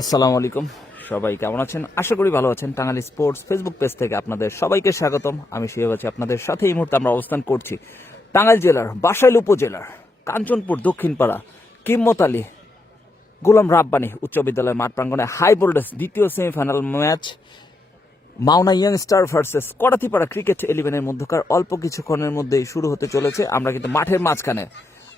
আসসালামু আলাইকুম, সবাই কেমন আছেন? আশা করি ভালো আছেন। টাঙ্গাইল স্পোর্টস ফেসবুক পেজ থেকে আপনাদের সবাইকে স্বাগতম। আমি শিব আছি আপনাদের সাথে। এই মুহূর্তে আমরা অবস্থান করছি টাঙ্গাইল জেলার বাসাইল উপজেলার কাঞ্চনপুর দক্ষিণপাড়া কিম্মত আলী গোলাম রাব্বানী উচ্চ বিদ্যালয় মাঠ প্রাঙ্গণে হাই ভোল্টেজ দ্বিতীয় semifinal match Maona young star versus Karatipara cricket 11-এর মধ্যকার অল্প কিছুক্ষণের মধ্যেই শুরু হতে চলেছে। আমরা কিন্তু মাঠের মাঝখানে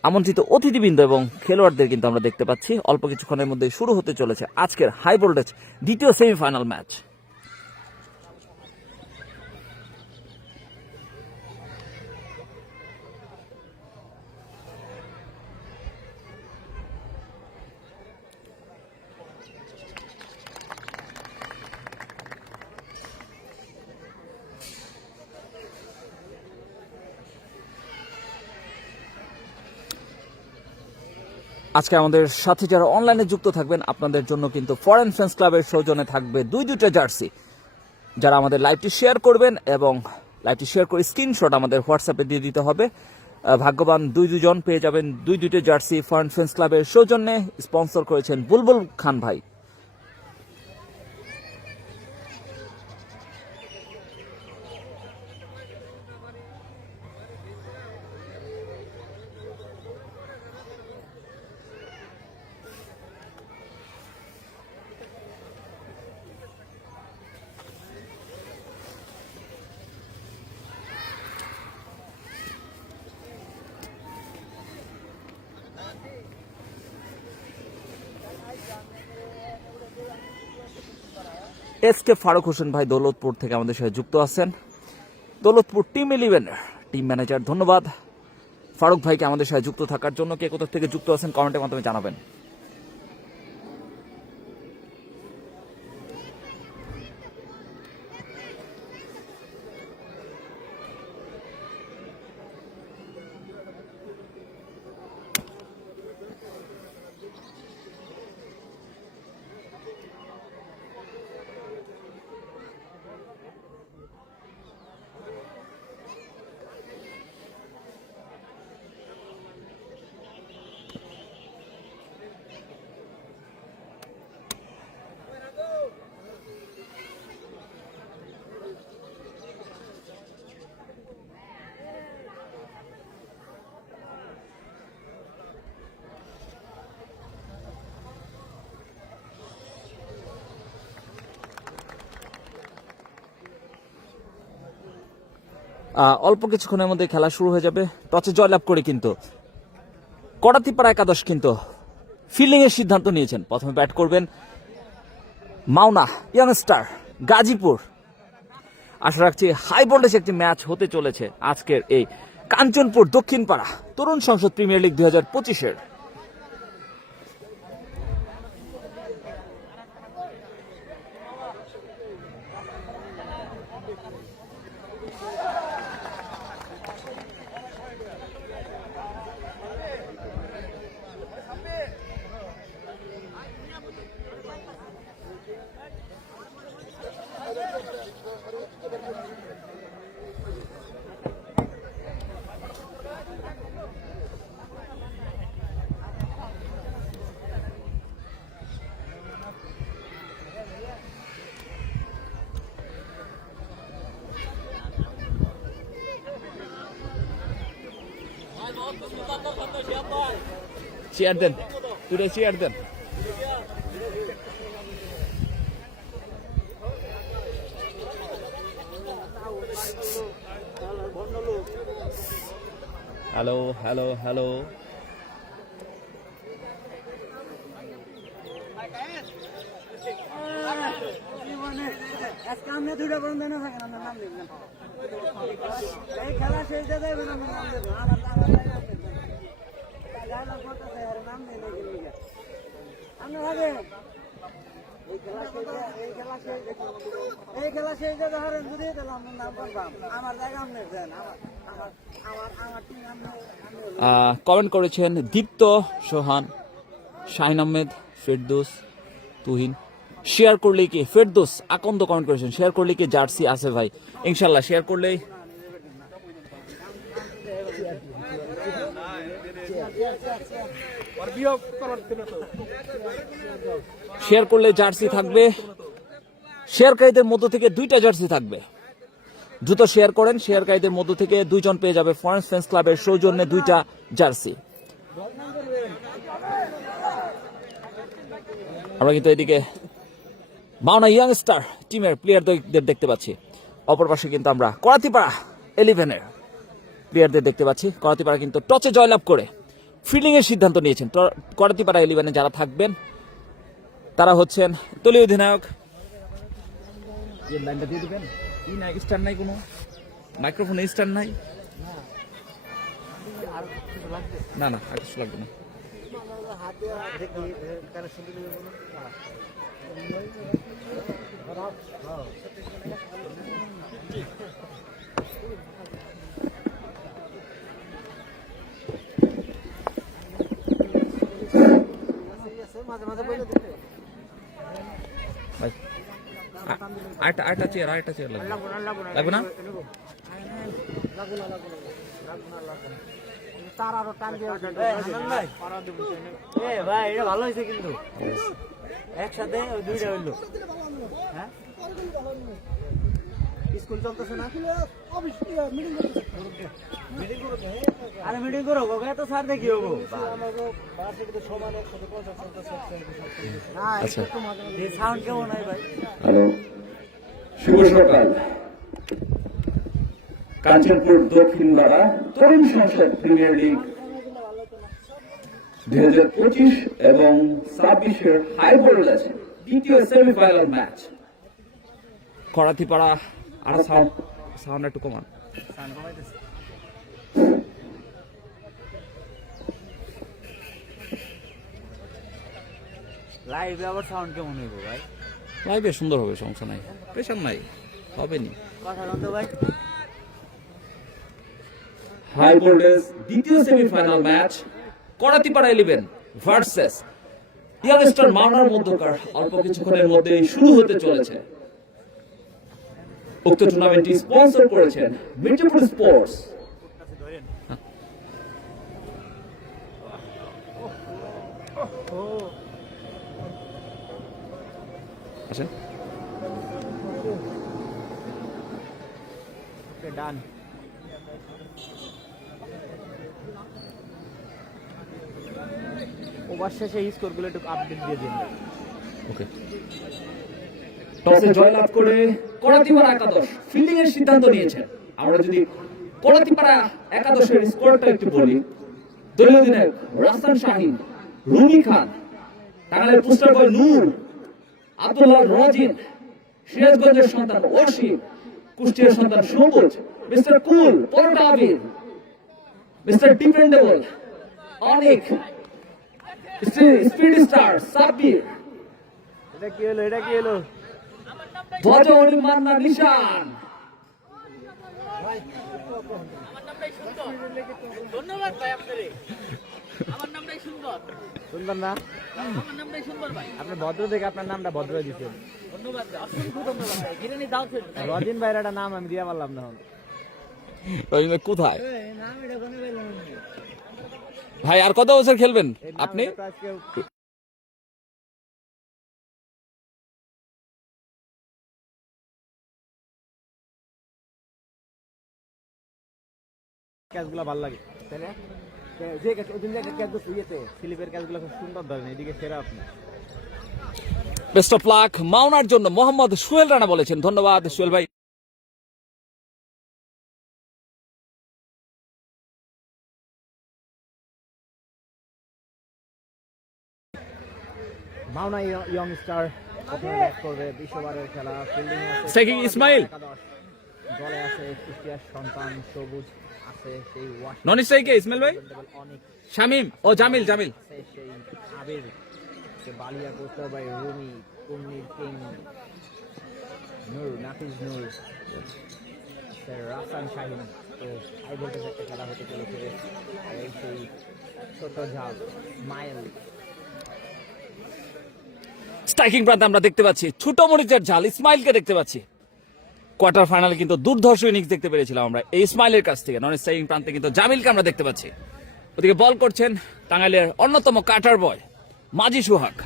আমন্ত্রিত অতিথিবৃন্দ এবং খেলোয়াড়দের কিন্তু আমরা দেখতে পাচ্ছি। অল্প কিছুক্ষণের মধ্যেই শুরু হতে চলেছে আজকের হাই ভোল্টেজ দ্বিতীয় সেমিফাইনাল ম্যাচ। আজকে আমাদের সাথে যারা অনলাইনে যুক্ত থাকবেন আপনাদের জন্য কিন্তু ফরেন ফ্রেন্ডস ক্লাবের সৌজন্যে থাকবে দুইটা জার্সি। যারা আমাদের লাইভটি শেয়ার করবেন এবং লাইভটি শেয়ার করে স্ক্রিনশট আমাদের হোয়াটসঅ্যাপে দিয়ে দিতে হবে। ভাগ্যবান দুজন পেয়ে যাবেন দুইটা জার্সি ফরেন ফ্রেন্ডস ক্লাবের সৌজন্যে। স্পন্সর করেছেন বুলবুল খান ভাই। এসকে ফারুক হোসেন ভাই দৌলতপুর থেকে আমাদের সাথে যুক্ত আছেন। দৌলতপুর টিম 11 টিম ম্যানেজার, ধন্যবাদ ফারুক ভাইকে আমাদের সাথে যুক্ত থাকার জন্য। কে কোথা থেকে যুক্ত আছেন কমেন্টের মাধ্যমে জানাবেন। অল্প কিছুক্ষণের মধ্যে খেলা শুরু হয়ে যাবে। টসে জয়লাভ করে কিন্তু করাতিপাড়া একাদশ কিন্তু ফিল্ডিং এর সিদ্ধান্ত নিয়েছেন। প্রথমে ব্যাট করবেন মাওনা ইয়াংস্টার গাজীপুর। আশা রাখছি হাই ভোল্টেজ একটি ম্যাচ হতে চলেছে আজকের এই কাঞ্চনপুর দক্ষিণপাড়া তরুণ সংসদ প্রিমিয়ার লিগ 2025-এর। চেয়ার দেন, দুটো চেয়ার দেন। হ্যালো হ্যালো হ্যালো, খেলা শেষ যাবে না। কমেন্ট করেছেন দীপ্ত, সোহান, শাহিন আহমেদ, ফেরদৌস, তুহিন। শেয়ার করলেই কি ফেরদৌস আকন্দ কমেন্ট করেছেন, শেয়ার করলেই কি জার্সি আছে ভাই? ইনশাল্লাহ শেয়ার করলেই শেয়ার করলে জার্সি থাকবে, শেয়ারকারীদের মধ্য থেকে 2টা জার্সি থাকবে। দ্রুত শেয়ার করেন, শেয়ারকারীদের মধ্য থেকে 2 জন পেয়ে যাবে ফরেন্স ফ্যান্স ক্লাবের সৌজন্যে 2টা জার্সি। আমরা কিন্তু এদিকে মাওনা ইয়াং স্টার টিমের প্লেয়ারদের দেখতে পাচ্ছি। অপর পাশে কিন্তু আমরা করাতিপাড়া 11-এর প্লেয়ারদের দেখতে পাচ্ছি। করাতিপাড়া কিন্তু টচে জয়লাভ করে ফিল্ডিং এর সিদ্ধান্ত নিয়েছেন। করাতিপাড়া 11-এ যারা থাকবেন তারা হচ্ছেন দলীয় অধিনায়ক। লাইনটা দিয়ে দিবেন, স্টার নাই, কোনো মাইক্রোফোনে স্টার নাই। না না, আর কিছু লাগবে না। আরেকটা চেয়ার লাগবে না? ভাই এটা ভালো হয়েছে কিন্তু একসাথে ওই 2টা হইলো। হ্যাঁ স্কুল চলতেছে না? আরে মিটিং করো এত স্যার দেখি হবো। সাউন্ড কেমন হয় ভাই? হ্যালো, শুভ সকাল। কাঞ্চনপুর দক্ষিণ পাড়া তরুণ সংসদ প্রিমিয়ার লিগ 2025 এবং 26-এর হাই ভোল্টেজ আছে দ্বিতীয় সেমিফাইনাল ম্যাচ। করাতিপাড়া আর সাউন্ড একটু কমান। লাইভে আবার সাউন্ড কেমন হইব ভাই? লাইভে সুন্দর হবে, সমস্যা নাই, প্রেশার নাই, হবে নি। কথা বলতো ভাই। হাই ভোল্টেজ দ্বিতীয় semifinal match Karatipara 11 versus youngster মাওনার মধ্যকার অল্প কিছুক্ষণের মধ্যেই শুরু হতে চলেছে। উক্ত টুর্নামেন্টটি স্পন্সর করেছেন মির্জাপুর স্পোর্টস। আচ্ছা, ডান। ওভার শেষে স্কোরগুলো একটু আপডেট দিয়ে দিন। ওকে। টসে জয়লাভ করে করাতিপাড়া একাদশ ফিল্ডিং এর সিদ্ধান্ত নিয়েছেন। আমরা যদি করাতিপাড়া একাদশের স্কোরটা একটু বলি, দলীয় অধিনায়ক রাস্তান শাহিন, রুমি খান, টাঙ্গাইলের পোস্টার বয় নূর, আব্দুল্লাহ রাজিন, সিরাজগঞ্জের সন্তান ওয়াসিম, কুষ্টিয়ার সন্তান সবুজ, মিস্টার কুল পরোটা আবির, মিস্টার ডিপেন্ডেবল অনেক, স্পিড স্টার সাব্বির, এটা কি হলো? এটা কি হলো? ধ্বজা অনিল মান্না নিশান। ধন্যবাদ ভাই আপনারে। আমার নামটাই সুন্দর। সুন্দর না? আমার নামটাই সুন্দর ভাই। আপনি ভদ্র দেখে আপনার নামটা ভদ্র দিচ্ছেন। ধন্যবাদ ভাই, অসংখ্য ধন্যবাদ ভাই। গিরানি দাও তো। রজিন ভাইয়ের একটা নাম আমি দিয়া পারলাম না। কোথায় নাম এটা কোনে বললাম ভাই? আর কত বছর খেলবেন আপনি? ক্যাচগুলো ভালো লাগে তাহলে যে ক্যাচ ওদিন যে ক্যাচ তো শুয়েছে স্লিপের ক্যাচগুলো খুব সুন্দর ধরেন। এদিকে সেরা আপনি। বেস্ট অফ লাক মাওনার জন্য মোহাম্মদ সোহেল রানা বলেছেন। ধন্যবাদ সোহেল ভাই। মাওনা ইয়ং স্টার প্রথমে ব্যাট করবে। বিশ্ববারের খেলা, ফিল্ডিং আছে স্ট্রাইকিং ইসমাইল, দলে আছে কুষ্টিয়ার সন্তান সবুজ আছে, সেই নন স্ট্রাইকে ইসমাইল ভাই, অনেক শামিম ও জামিল আছে, সেই আবির, সে বালিয়া পোস্টার বাই রুমি, কুন্নির কিং নূর, নাফিজ নূর, রাসান শাহিন। তো হাই ভোল্টেজ একটা খেলা হতে চলেছে। এই সেই ছোট ঝাল মাইল স্ট্রাইকিং প্রান্তে আমরা দেখতে পাচ্ছি ছোট মরিচের ঝাল ইসমাইলকে দেখতে পাচ্ছি। কোয়ার্টার ফাইনালে কিন্তু দুর্ধর্ষ ইনিংস দেখতে পেরেছিলাম আমরা এই ইসমাইলের কাছ থেকে। নন স্ট্রাইকিং প্রান্তে কিন্তু জামিলকে আমরা দেখতে পাচ্ছি। ওদিকে বল করছেন টাঙ্গাইলের অন্যতম কাটার বয় মাঝি সোহাগ।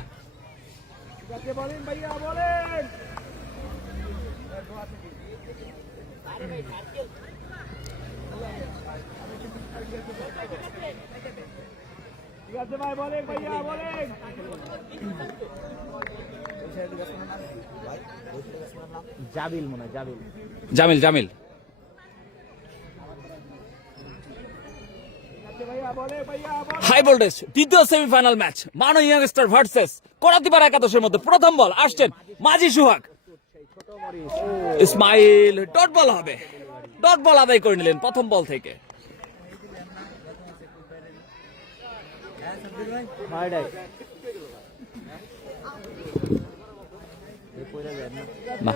বলেন ভাইয়া বলেন। ঠিক আছে ভাই বলেন ভাইয়া বলেন। জাবিল মনে হয় জাবিল। জামিল জামিল হাই ভোল্টেজ দ্বিতীয় semifinal match Mawna youngster versus Karatipara একাদশের মধ্যে প্রথম বল আসছেন মাঝি সোহাগ। ইসমাইল ডট বল হবে, ডট বল আদায় করে নিলেন প্রথম বল থেকে। না,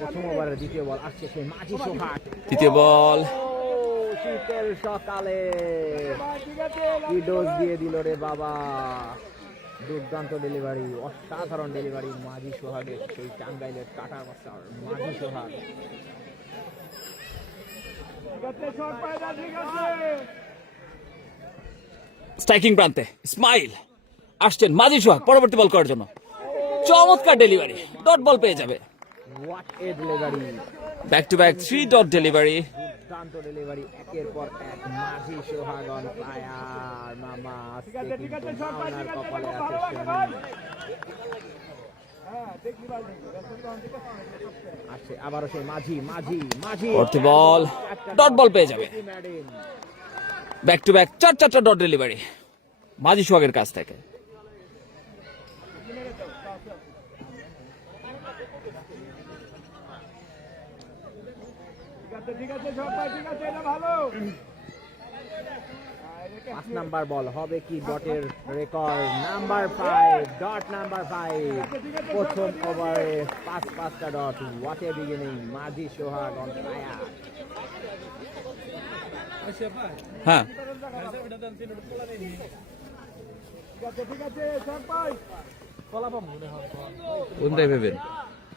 প্রথম ওভারের দ্বিতীয় বল আসছে সেই মাঝি সোহাগ। দ্বিতীয় বল শীতের সকালে কি ডোজ দিয়ে দিল রে বাবা। দুর্দান্ত ডেলিভারি, অসাধারণ ডেলিভারি মাঝি সোহাগের, সেই টাঙ্গাইলের কাটা বাচ্চার মাঝি সোহাগ। স্ট্রাইকিং প্রান্তে ইসমাইল আসছেন মাঝি সোহাগ পরবর্তী বল করার জন্য। চমৎকার ডেলিভারি, ডট বল পেয়ে যাবে। What a delivery, back to back 3 dot delivery. দুর্দান্ত ডেলিভারি, একের পর এক মাঝি সোহাগ অন ফায়ার। মামা আজকে কিন্তু মাওনার কপালে আছে শনি। আসছে আবারও সেই মাঝি মাঝি মাঝি, পরবর্তী বল ডট বল পেয়ে যাবে। Back to back 4 dot delivery মাঝি সোহাগের কাছ থেকে। পাঁচ নাম্বার বল হবে কি ডটের রেকর্ড। নাম্বার 5 ডট, নাম্বার 5 প্রথম ওভারে 5টা dot. What a beginning, Majhi Sohag on fire. হ্যাঁ, কোনটাই ভেবেন।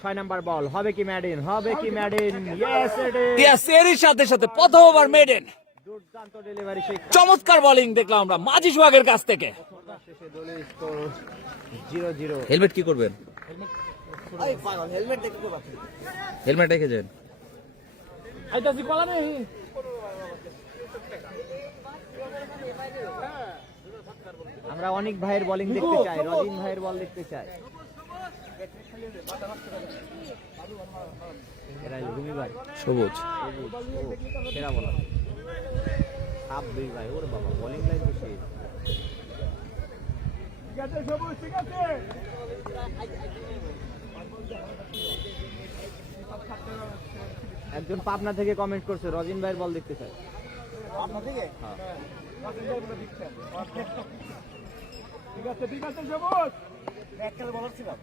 6 নাম্বার বল হবে কি ম্যাডিন, হবে কি maiden. Yes it is. Yes, এরই সাথে সাথে প্রথম ওভার মেডেন। দুর্দান্ত ডেলিভারি, সেই চমৎকার বোলিং দেখলাম আমরা মাঝি সোহাগের কাছ থেকে। শেষে দলের স্কোর 0-0। হেলমেট কি করবেন? হেলমেট রেখে যান। আমরা অনেক ভাইয়ের বোলিং দেখতে চাই, রজিন ভাইয়ের বল দেখতে চাই। রুমি ভাই সবুজ সেরা বলার, সাপ 2 ভাই। ওর বাবা বোলিং লাইন তো শেষ। একজন পাবনা থেকে কমেন্ট করছে রজিন ভাইয়ের বল দেখতে চাই। পাবনা থেকে? হ্যাঁ। ঠিক আছে ঠিক আছে সবুজ, একটা বলার ছিলাম।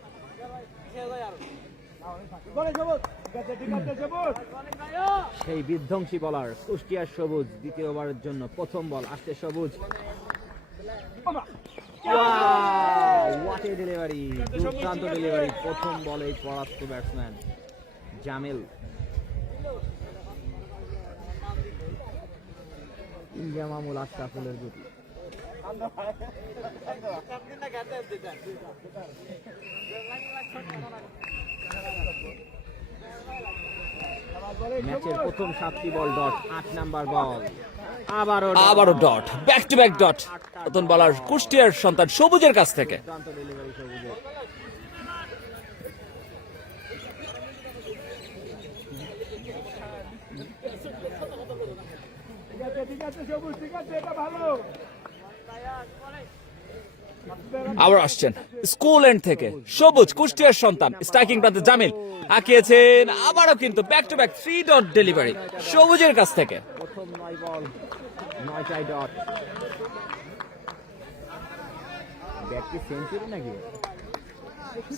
সেই বিধ্বংসী বলার কুষ্টিয়ার সবুজ দ্বিতীয় ওভারের জন্য প্রথম বল আসছে সবুজ। হোয়াট এ ডেলিভারি, দুর্দান্ত ডেলিভারি প্রথম বলে পরাস্ত ব্যাটসম্যান জামিল। ইন্ডিয়া মামুল আশরাফুলের গতি। ম্যাচের প্রথম 7টি বল ডট, 8 নাম্বার বল আবারও dot, back to back dot. নতুন বলার কুষ্টিয়ার সন্তান সবুজের কাছ থেকে। দুর্দান্ত ডেলিভারি সবুজের। ঠিক আছে সবুজ, ঠিক আছে, এটা ভালো। আবার আসছেন স্কুল এন্ড থেকে সবুজ কুষ্টিয়ার সন্তান। স্ট্রাইকিং প্রান্তে জামিল আঁকিয়েছেন, আবারও কিন্তু back to back 3 dot delivery সবুজের কাছ থেকে। প্রথম 9 বল 9টাই ডট। ব্যাট কি সেঞ্চুরি নাকি?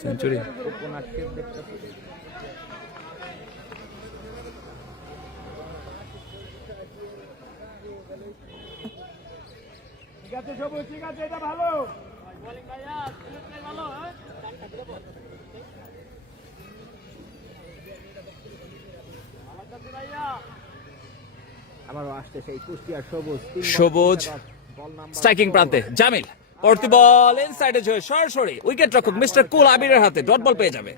সেঞ্চুরি। ওপেনার টেপ দেখতেছি। ঠিক আছে সবুজ, ঠিক আছে, এটা ভালো। আবারও আসছে সেই কুষ্টিয়ার সবুজ, 3 বল সবুজ। 3 বল নাম্বার স্ট্রাইকিং 4 প্রান্তে জামিল, পরবর্তী বল ইনসাইডে হয়ে সরাসরি উইকেট রক্ষক মিস্টার কুল আবিরের হাতে ডট বল পেয়ে যাবে।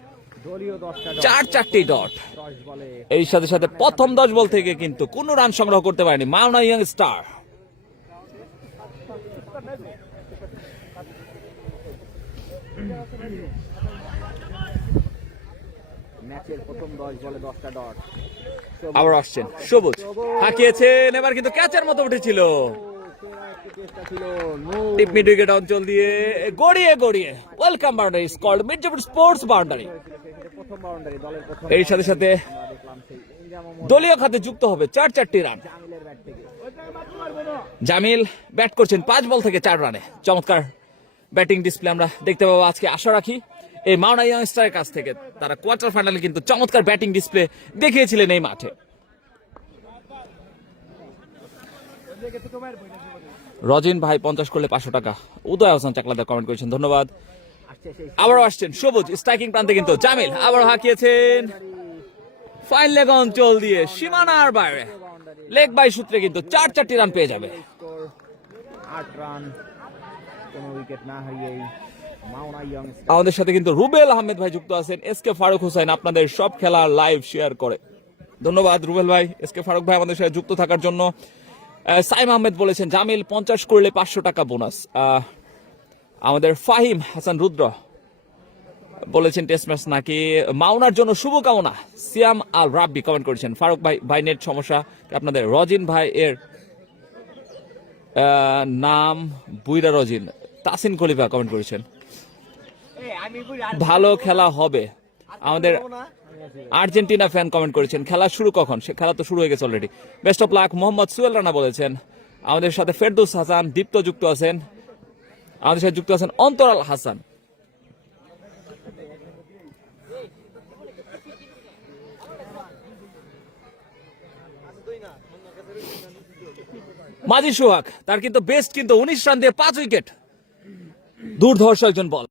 দলীয় 10টা 4টি ডট। 10 বলে এই সাথে সাথে প্রথম 10 বল থেকে কিন্তু কোনো রান সংগ্রহ করতে পারেনি মাওনা ইয়ং স্টার। ম্যাচের প্রথম 10 বলে 10টা ডট। আবার আসছেন সবুজ, হাঁকিয়েছেন, এবার কিন্তু ক্যাচের মতো উঠেছিল। চেষ্টা ছিল টিপ মিড উইকেট অঞ্চল দিয়ে গড়িয়ে গড়িয়ে welcome boundary scored Mirzapur sports boundary. প্রথম বাউন্ডারি দলের প্রথম। এর সাথে সাথে আমরা দেখলাম সেই ইনজাম দলীয় খাতে যুক্ত হবে 4টি রান। জামিলের ব্যাট থেকে। জামিল ব্যাট করছেন 5 বল থেকে 4 রানে। চমৎকার ব্যাটিং ডিসপ্লে আমরা দেখতে পাবো আজকে, আশা রাখি এই মাওনা ইয়ংস্টারের কাছ থেকে। তারা কোয়ার্টার ফাইনালে কিন্তু চমৎকার ব্যাটিং ডিসপ্লে দেখিয়েছিলেন এই মাঠে। রজিন ভাই 50 করলে 500 টাকা। উদয় হোসেন চাকলাদার কমেন্ট করেছেন, ধন্যবাদ। আসছে সেই আবারও আসছেন সবুজ, স্ট্রাইকিং প্রান্তে কিন্তু জামিল আবারও হাঁকিয়েছেন ফাইন লেগ অঞ্চল দিয়ে সীমানার বাইরে। লেগ বাই সূত্রে কিন্তু 4টি রান পেয়ে যাবে। স্কোর 8 রান, কোনো উইকেট না হারিয়েই মাওনা ইয়ং আমাদের সাথে কিন্তু রুবেল আহমেদ ভাই যুক্ত আছেন। এসকে ফারুক হোসেন আপনাদের সব খেলা লাইভ শেয়ার করে, ধন্যবাদ রুবেল ভাই, এসকে ফারুক ভাই আমাদের সাথে যুক্ত থাকার জন্য। সাইম আহমেদ বলেছেন জামিল 50 করলে 500 টাকা বোনাস। আমাদের ফাহিম হাসান রুদ্র বলেছেন টেস্ট ম্যাচ নাকি মাওনার জন্য শুভকামনা। সিয়াম আল রাব্বি কমেন্ট করেছেন ফারুক ভাই নেট সমস্যা আপনাদের। রজিন ভাই এর নাম বুইরা রজিন। তাসিন খলিফা কমেন্ট করেছেন ভালো খেলা হবে। আমাদের আর্জেন্টিনা ফ্যান কমেন্ট করেছেন খেলা শুরু কখন, সে খেলা তো শুরু হয়ে গেছে already. Best of luck Mohammad Suel Rana বলেছেন। আমাদের সাথে ফেরদৌস হাসান দীপ্ত যুক্ত আছেন। আমাদের সাথে যুক্ত আছেন অন্তরাল হাসান। মাজি সোহাগ তার কিন্তু বেস্ট কিন্তু 19 রান দিয়ে 5 উইকেট। দুর্ধর্ষ একজন বল।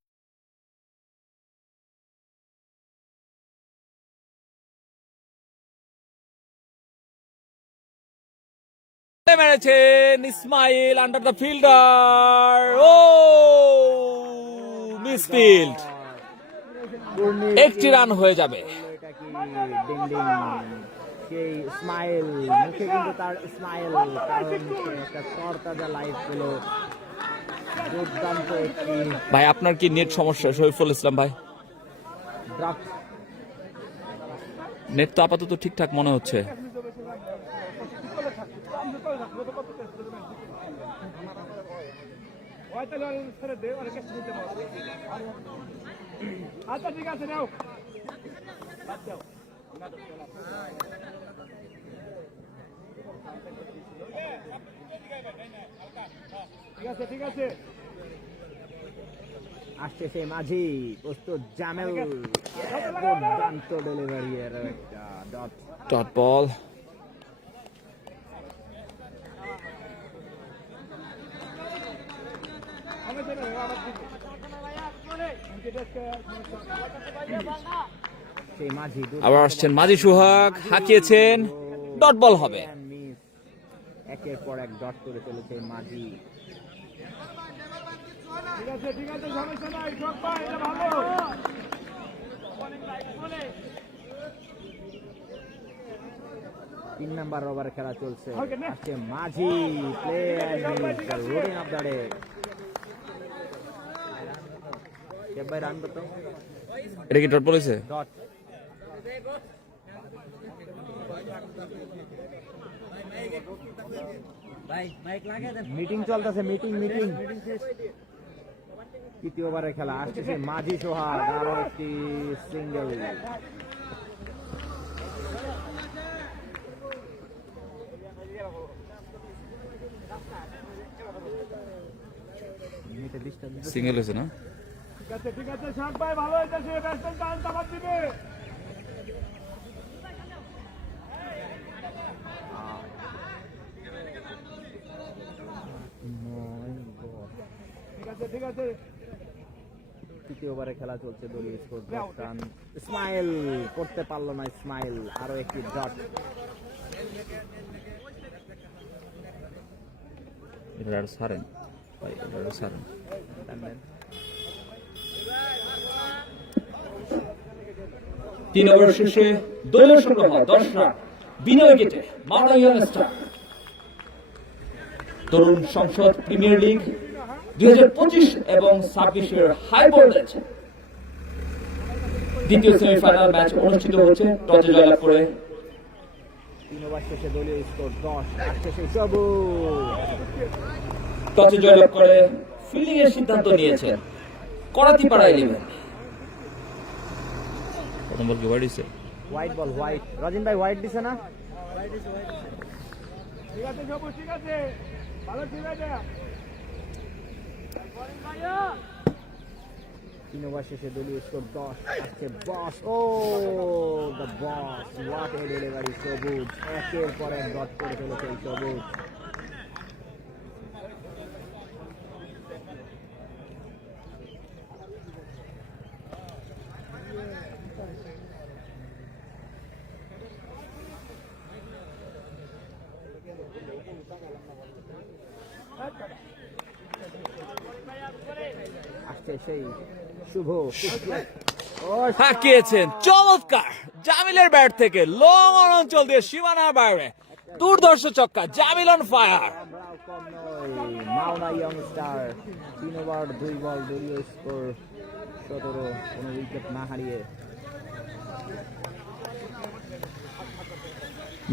মেরেছেন Ismail under the fielder. Oh misfield, 1টি রান হয়ে যাবে। এটা কি ডিং ডিং সেই স্মাইল, মুখে কিন্তু তার স্মাইল, কারণ সে একটা তরতাজা লাইফ পেল। দুর্দান্ত একটি ভাই আপনার কি নেট সমস্যা শরীফুল ইসলাম ভাই? ড্রাফট। নেট তো আপাতত ঠিকঠাক মনে হচ্ছে। আচ্ছা ঠিক আছে নাও। ঠিক আছে ঠিক আছে। আসছে সেই মাঝি, প্রস্তুত জামেল, দুর্দান্ত ডেলিভারি এর একটা ডট। Dot ball. সেই মাঝি আবার আসছেন মাজি সোহাগ, হাঁকিয়েছেন, ডট বল হবে। মিস, একের পর এক ডট করে চলেছে মাঝি। ঠিক আছে ঠিক আছে, সমস্যা নাই, সব পাই, এটা ভালো। 3 নাম্বার ওভারে খেলা চলছে। আসছে মাঝি, play and miss, the routine of the day. কে ভাই রান কত? এটা কি ডট বলেছে? ডট। মিটিং চলতেছে, মিটিং। তৃতীয় ওভারের খেলা আসছে মাঝি সোহাগ, আরো একটি সিঙ্গেল। সিঙ্গেল হয়েছে না? ঠিক আছে শাক ভাই, ভালো হইতেছে, ব্যাটসম্যান টান চাপাত দিবে। ঠিক আছে। তৃতীয় ওভারে খেলা চলছে, দলীয় স্কোর 10 রান। ইসমাইল করতে পারলো না, ইসমাইল আরো একটি ডট। এটা আর সারেন ভাই, এটা আর সারেন। তিন ওভার শেষে দলীয় সংগ্রহ 10 রান বিনয় গেটে মাওনা ইয়ংস্টার। তরুণ সংসদ প্রিমিয়ার লিগ 2025 এবং 26-এর হাই ভোল্টেজ দ্বিতীয় সেমিফাইনাল ম্যাচ অনুষ্ঠিত হচ্ছে। টসে জয়লাভ করে 3 ওভার শেষে দলীয় স্কোর 10, আসছে সেই সবুজ। টসে জয়লাভ করে ফিল্ডিং এর সিদ্ধান্ত নিয়েছেন করাতিপাড়া 11। প্রথম বল কি ওয়াইড দিছে? White ball, white. রাজিন ভাই হোয়াইট দিছে না? ঠিক আছে সবুজ, ঠিক আছে, ভালো, ঠিক আছে। 3 ওভার শেষে দলীয় স্কোর 10, আসছে boss. Oh the boss, what a delivery. সবুজ একের পর এক ডট করে ফেলেছে এই সবুজ। আসছে সেই শুভ। ও হাঁকিয়েছেন চমৎকার জামিলের ব্যাট থেকে লং অঞ্চল দিয়ে সীমানার বাইরে দুর্ধর্ষ ছক্কা। Jamil on fire. আমরাও কম নই। মাওনা ইয়ংস্টার 3 ওভার 2 বল, দলীয় স্কোর 17, কোনো উইকেট না হারিয়ে।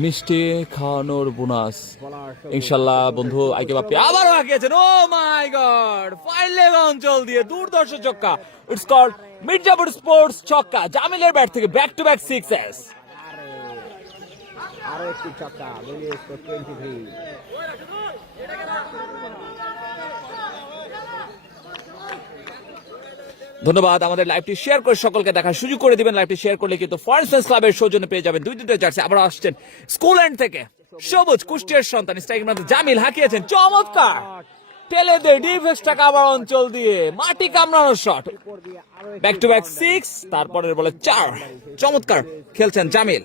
মিষ্টি খাওয়ানোর বোনাস বলার ইনশাল্লাহ বন্ধু। আইকে বাপি আবারও হাঁকিয়েছেন। ও মাই গড, ফাইল লেগ অঞ্চল দিয়ে দুর্ধর্ষ ছক্কা। ইটস কল্ড মির্জাপুর স্পোর্টস ছক্কা। জামিলের ব্যাট থেকে ব্যাক টু ব্যাক সিক্সেস। আরো একটি ছক্কা, দলীয় স্কোর 23। ধন্যবাদ। আমাদের লাইভটি শেয়ার করে সকলকে দেখার সুযোগ করে দিবেন। লাইভটি শেয়ার করলে কিন্তু ফরেস্ট ক্লাবের সৌজন্যে পেয়ে যাবেন দুইটা জার্সি। আবার আসছেন স্কুল এন্ড থেকে সবুজ কুষ্টিয়ার সন্তান স্ট্রাইকের মধ্যে জামিল হাঁকিয়েছেন চমৎকার। টেলে দে ডিপ এক্সট্রা কাভার অঞ্চল দিয়ে মাটি কামড়ানোর শট। ব্যাক টু ব্যাক 6, তারপরের বলে 4। চমৎকার খেলছেন জামিল।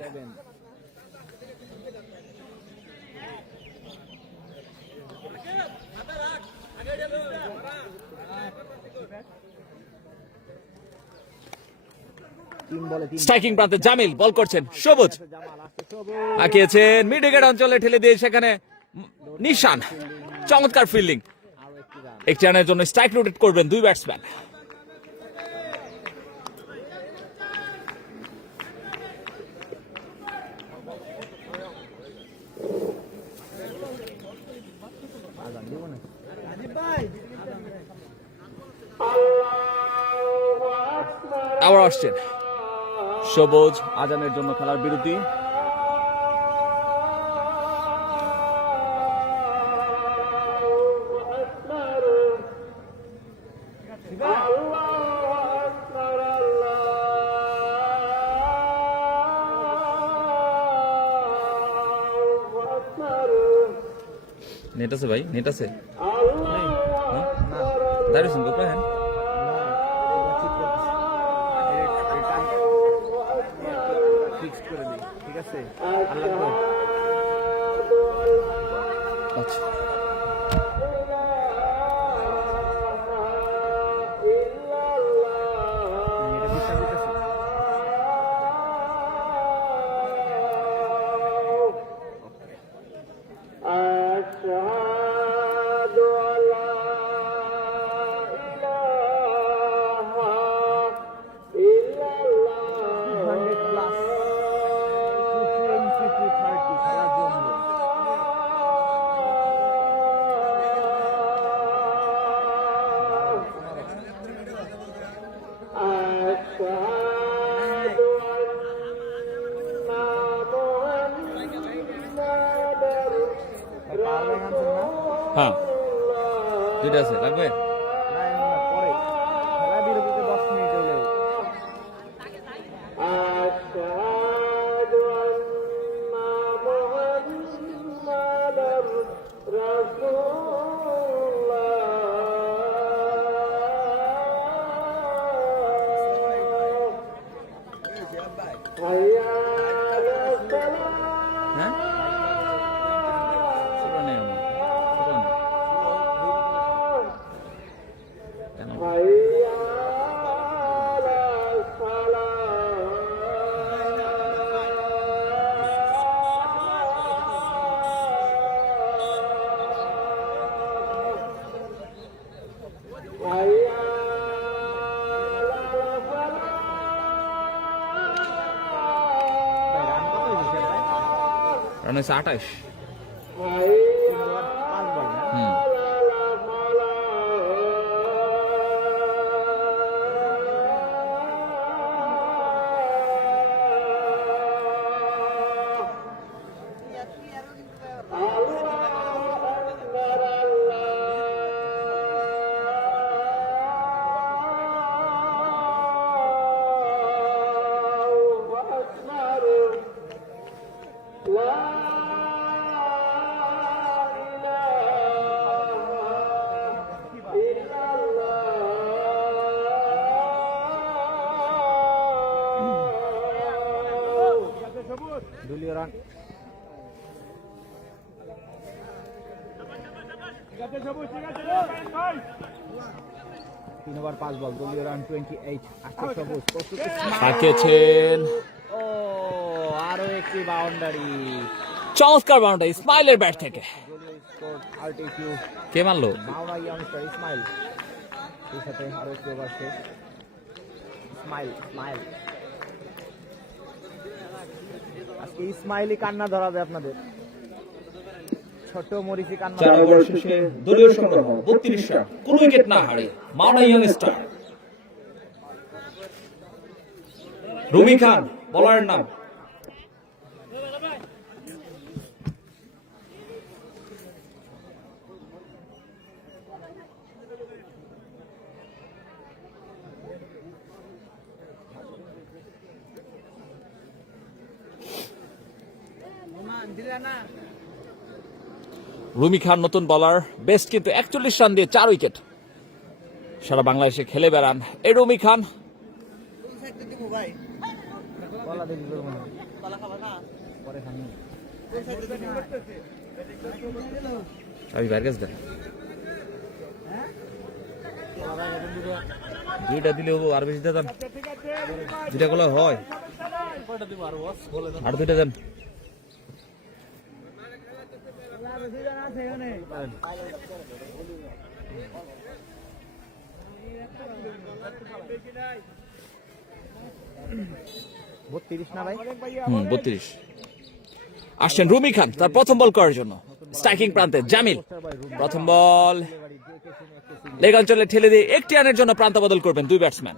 স্ট্রাইকিং প্রান্তে জামিল বল করছেন সবুজ হাঁকিয়েছেন মিড উইকেট অঞ্চলে ঠেলে দিয়ে সেখানে নিশান। চমৎকার ফিল্ডিং। একটি রানের জন্য স্ট্রাইক রোটেট করবেন দুই ব্যাটসম্যান। আবার আসছেন সবুজ আজানের জন্য খেলার বিরতি। নেট আছে ভাই, নেট আছে। দাঁড়িয়েছেন গোপা হ্যাঁ ঠিক আছে। আচ্ছা হ্যাঁ দুইটা আছে লাগবে। পরে খেলা বিরতিতে 10 মিনিট হলেও হ্যাঁ ছোট নেই আমার, ছোট নেই। রান হয়েছে 28। 3 ওভার 5 বল না? হুম। দলীয় রান। তিন ওভার 5 বল, দলীয় রান 28। আসছে সবুজ, প্রস্তুতি হাঁকিয়েছেন, ও আরো একটি বাউন্ডারি। চমৎকার বাউন্ডারি ইসমাইলের ব্যাট থেকে। দলীয় স্কোর আরটিকিউ কে মারলো? মাওনা ইয়ংস্টার ইসমাইল। সেই সাথে আরো একটি ওভার শেষ। ইসমাইল ইসমাইল আজকে ইসমাইলি কান্না ধরা যায় আপনাদের। ছোট মরিচি কান্না 4 ওভার শেষে দলীয় সংগ্রহ 32 রান, কোনো উইকেট না হারিয়ে মাওনা ইয়ং স্টার। রুমি খান বলারের নাম। রুমি খান নতুন বলার, বেস্ট কিন্তু 41 রান দিয়ে 4 উইকেট। সারা বাংলাদেশে খেলে বেড়ান এই রুমি খান। কলা দেখি তোর মনে হয়। পরে খানি। আমি বাইরে গেছ দুইটা দিলে হবো, আর বেশি দেন। দুইটা গুলো হয় আর দুইটা দেন। বত্রিশ না ভাই? 32। আসছেন রুমি খান তার প্রথম বল করার জন্য। স্ট্রাইকিং প্রান্তে জামিল, প্রথম বল লেগ অঞ্চলে ঠেলে দিয়ে একটি রানের জন্য প্রান্ত বদল করবেন দুই ব্যাটসম্যান।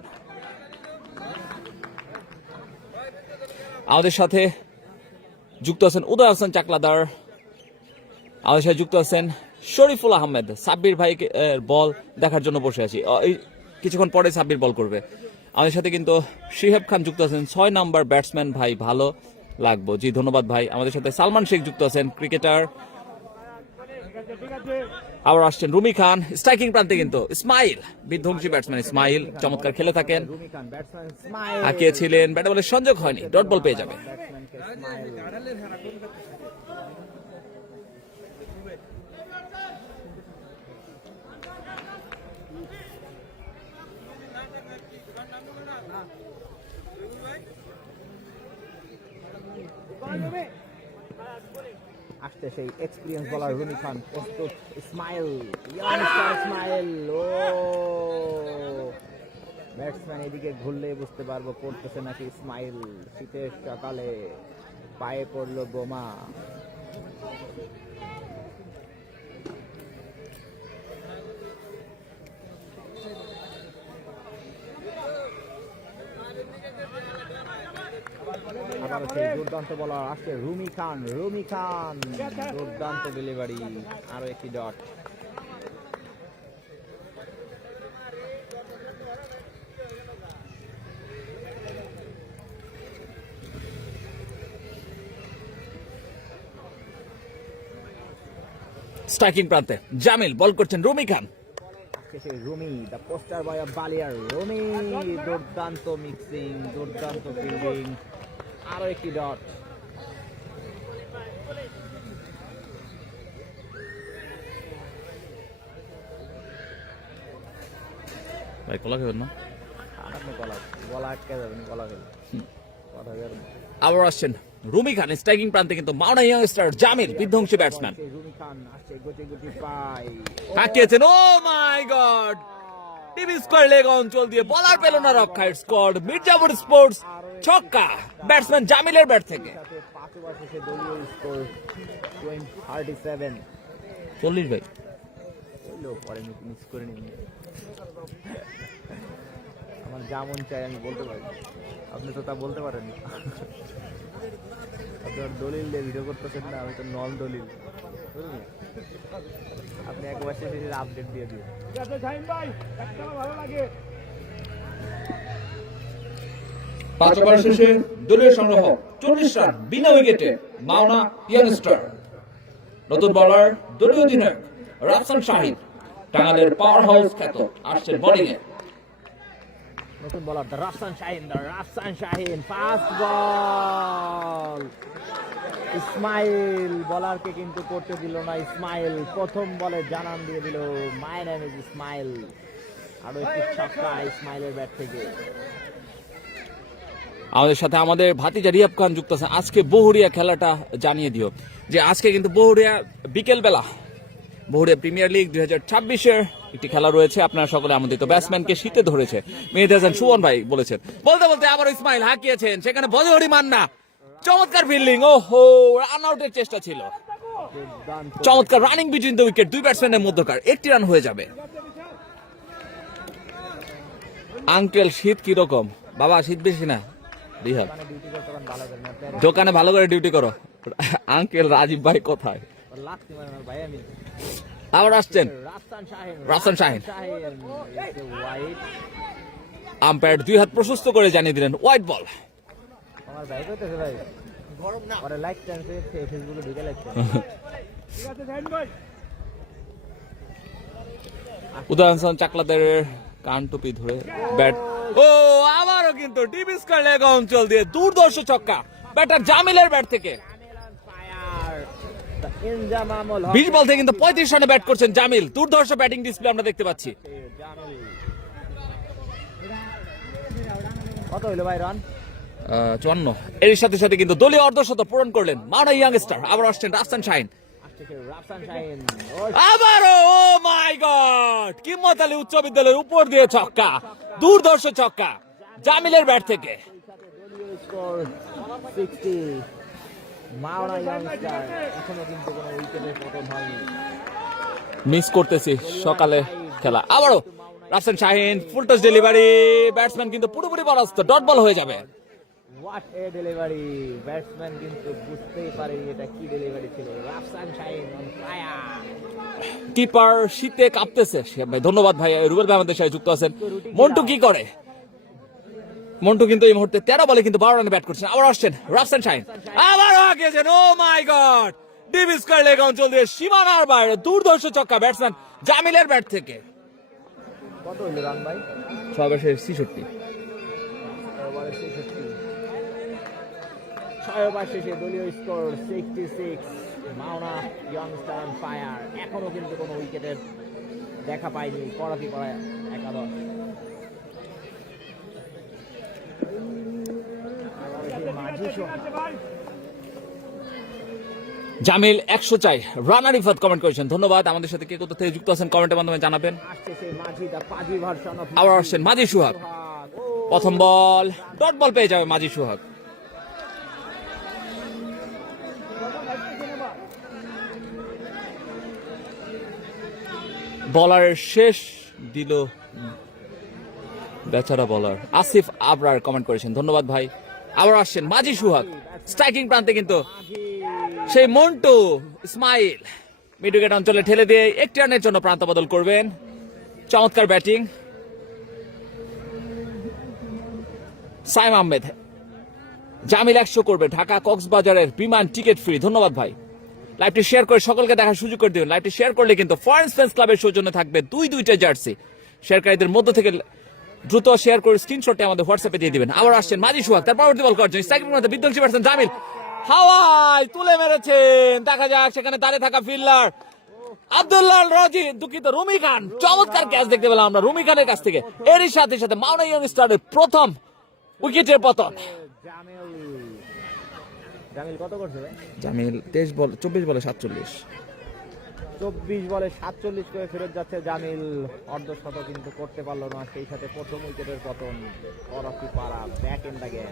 আমাদের সাথে যুক্ত আছেন উদয় হাসান চাকলাদার, আমাদের সাথে যুক্ত আছেন শরীফুল আহমেদ। সাব্বির ভাই বল দেখার জন্য বসে আছি, এই কিছুক্ষণ পরে সাব্বির বল করবে। আমাদের সাথে কিন্তু শিহাব খান যুক্ত আছেন, 6 নাম্বার ব্যাটসম্যান। ভাই ভালো লাগবো, জি ধন্যবাদ ভাই। আমাদের সাথে সালমান শেখ যুক্ত আছেন, ক্রিকেটার। আবার আসছেন রুমি খান। স্ট্রাইকিং প্রান্তে কিন্তু ইসমাইল, বিধ্বংসী ব্যাটসম্যান ইসমাইল চমৎকার খেলে থাকেন। রুমি খান ব্যাটসম্যান ইসমাইল। হাঁকিয়েছিলেন, ব্যাটে বলে সংযোগ হয়নি, ডট বল পেয়ে যাবে। ব্যাটসম্যানকে ইসমাইল। আসছে সেই এক্সপিরিয়েন্স বলার রুমি খান, প্রস্তুত ইসমাইল, ইয়ংস্টার ইসমাইল। ও ব্যাটসম্যান এদিকে ঘুরলে বুঝতে পারবো পড়তেছে নাকি ইসমাইল। শীতের সকালে পায়ে পড়লো বোমা। আবার সেই দুর্দান্ত বলার আসছে রুমি খান, রুমি খান দুর্দান্ত ডেলিভারি, আরো একটি ডট। স্ট্রাইকিং প্রান্তে জামিল, বল করছেন রুমি খান। সেই Rumi, the poster boy of বালিয়ার রুমি, দুর্দান্ত মিক্সিং, দুর্দান্ত ফিল্ডিং, আরো একটি ডট। ভাই কলা খাবেন না? আপনি গলা গলা আটকে যাবেন, গলা খেলে কথা বেরোবে। আবার আসছেন রুমি খান। স্ট্রাইকিং প্রান্তে কিন্তু মাওনা ইয়ং স্টার জামিল, বিধ্বংসী ব্যাটসম্যান। সেই রুমি খান আসছে, গুটি গুটি পাই, হাঁকিয়েছেন, ও my god, TV square leg অঞ্চল দিয়ে বলার পেল না রক্ষা। স্কোর মির্জাপুর স্পোর্টস ছক্কা ব্যাটসম্যান জামিলের ব্যাট থেকে। সাথে 5 ওভার শেষে দলীয় স্কোর 37। 40 ভাই হইলো পরে মিস করে নিন। আমার যেমন চাই আমি বলতে পারি, আপনি তো তা বলতে পারেন না। আপনার দলিল দিয়ে ভিডিও করতেছেন না, আমি তো নল দলিল, বুঝলেন? আপনি একবার শেষে আপডেট দিয়ে দিন। 5 ওভার শেষে দলীয় সংগ্রহ 40 রান বিনা উইকেটে মাওনা ইয়াংস্টার। নতুন বলার দলীয় অধিনায়ক রাফসান শাহিন, টাঙ্গাইলের পাওয়ার হাউস খ্যাত, আসছেন বোলিং এ। নতুন বলার রাফসান শাহিন, ফাস্ট বল। ইসমাইল বলারকে কিন্তু করতে দিল না। ইসমাইল প্রথম বলে জানান দিয়ে দিল, মাই নেম ইজ ইসমাইল। আরো একটি ছক্কা ইসমাইলের ব্যাট থেকে। আমাদের সাথে আমাদের ভাতিজা রিয়াব খান যুক্ত আছে। আজকে বহুরিয়া খেলাটা জানিয়ে দিও যে আজকে কিন্তু বহুরিয়া বিকেল বেলা বহুরিয়া প্রিমিয়ার লিগ 2026-এর একটি খেলা রয়েছে। আপনারা সকলে আমন্ত্রিত। ব্যাটসম্যানকে শীতে ধরেছে মেহেদি হাসান সুমন ভাই বলেছেন। বলতে বলতে আবার ইসমাইল হাঁকিয়েছেন, সেখানে বজহরি মান্না চমৎকার ফিল্ডিং। ওহো, রান আউটের চেষ্টা ছিল। চমৎকার রানিং বিটুইন দ্য উইকেট, দুই ব্যাটসম্যানের মধ্যকার একটি রান হয়ে যাবে। আঙ্কেল শীত কিরকম? বাবা শীত বেশি না, রিহাব দোকানে ভালো করে ডিউটি করো। আঙ্কেল রাজীব ভাই কোথায়? আবার আসছেন রাফসান শাহিন। আম্পায়ার 2 হাত প্রশস্ত করে জানিয়ে দিলেন ওয়াইড বল। আমার ভাই কইতেছে ভাই গরম না, পরে লাইক টানছে ফেসবুকে ঢুকে লাগছে। ঠিক আছে জান ভাই। উদয়ন চাকলাদের কান টুপি ধরে ব্যাট। ও আবারও কিন্তু টিভি স্কোয়ার লেগ অঞ্চল দিয়ে দুর্ধর্ষ ছক্কা ব্যাটার জামিলের ব্যাট থেকে। 20 বল থেকে কিন্তু 35 রানে ব্যাট করছেন জামিল। দুর্ধর্ষ ব্যাটিং ডিসপ্লে আমরা দেখতে পাচ্ছি। কত হইলো ভাই রান? 54। এর সাথে সাথে কিন্তু দলীয় অর্ধশতক পূরণ করলেন মাওনা ইয়াংস্টার। আবার আসছেন রাফসান শাহিন। আবারও ও মাই গড, কিম্মত আলী উচ্চ বিদ্যালয়ের উপর দিয়ে ছক্কা, দুর্ধর্ষ ছক্কা জামিলের ব্যাট থেকে। মিস করতেছি সকালে খেলা। আবারও Rafsan Shahin, full toss delivery, batsman কিন্তু পুরোপুরি পরাস্ত, ডট বল হয়ে যাবে। What a delivery! ব্যাটসম্যান কিন্তু বুঝতেই পারেনি এটা কি ডেলিভারি ছিল। Rafsan Shahin on fire. Keeper শীতে কাঁপতেছে। ভাই ধন্যবাদ ভাই, রুবেল ভাই আমাদের সাথে যুক্ত আছেন। মন্টু কি করে? মন্টু কিন্তু এই মুহূর্তে 13 বলে কিন্তু 12 রানে ব্যাট করছেন। আবার আসছেন রাফসান শাহিন, আবারও আগেছেন। ও my god, deep square leg অঞ্চল দিয়ে সীমানার বাইরে দুর্ধর্ষ ছক্কা ব্যাটসম্যান জামিলের ব্যাট থেকে। কত হইলো রান ভাই? 6 ওভারে 66। 6 ওভার শেষে দলীয় score 66। Mawna youngster on fire. এখনো কিন্তু কোনো উইকেটের দেখা পায়নি করাতি পাড়া একাদশ। জামিল 100 চাই, রানা রিফাত কমেন্ট করেছেন। ধন্যবাদ। আমাদের সাথে কে কোথা থেকে যুক্ত আছেন কমেন্টের মাধ্যমে জানাবেন। আবার আসছেন মাজি সুহাগ। প্রথম বল ডট বল পেয়ে যাবে মাজি সুহাগ। বলার শেষ দিল বেচারা বলার। আসিফ আবরার কমেন্ট করেছেন, ধন্যবাদ ভাই। আবার আসছেন মাজি সুহাগ। স্ট্রাইকিং প্রান্তে কিন্তু সেই মন্টু ইসমাইল মিড উইকেট অঞ্চলে ঠেলে দিয়ে একটি রানের জন্য প্রান্ত বদল করবেন। চমৎকার ব্যাটিং সাইম আহমেদ। জামিল 100 করবে। ঢাকা কক্সবাজারের বিমান টিকিট ফ্রি। ধন্যবাদ ভাই। লাইভটি শেয়ার করে সকলকে দেখার সুযোগ করে দিবেন। লাইভটি শেয়ার করলে কিন্তু ফরেন ফ্যান্স ক্লাবের সৌজন্যে থাকবে 2-2টা জার্সি। শেয়ারকারীদের মধ্য থেকে দ্রুত শেয়ার করে স্ক্রিনশটটি আমাদের হোয়াটসঅ্যাপে দিয়ে দিবেন। আবার আসছেন মাজি সুহাগ। তার পরবর্তী বল করছেন স্ট্রাইকিং প্রান্তে বিধ্বংসী ব্যাটসম্যান জামিল। হাওয়ায় তুলে মেরেছেন। দেখা যাক সেখানে দাঁড়িয়ে থাকা ফিল্ডার আব্দুল্লাহ রাজি, দুঃখিত রুমি খান। চমৎকার ক্যাচ দেখতে পেলাম আমরা রুমি খানের কাছ থেকে। এরই সাথে সাথে মাওনা ইয়াংস্টারের প্রথম উইকেটের পতন। জামিল কত করছে ভাই? জামিল 24 বলে 47। 24 বলে 47 করে ফেরত যাচ্ছে জামিল, অর্ধশত কিন্তু করতে পারলো না, সেই সাথে প্রথম উইকেটের পতন। করাতি পাড়া ব্যাক ইন দ্য গেম।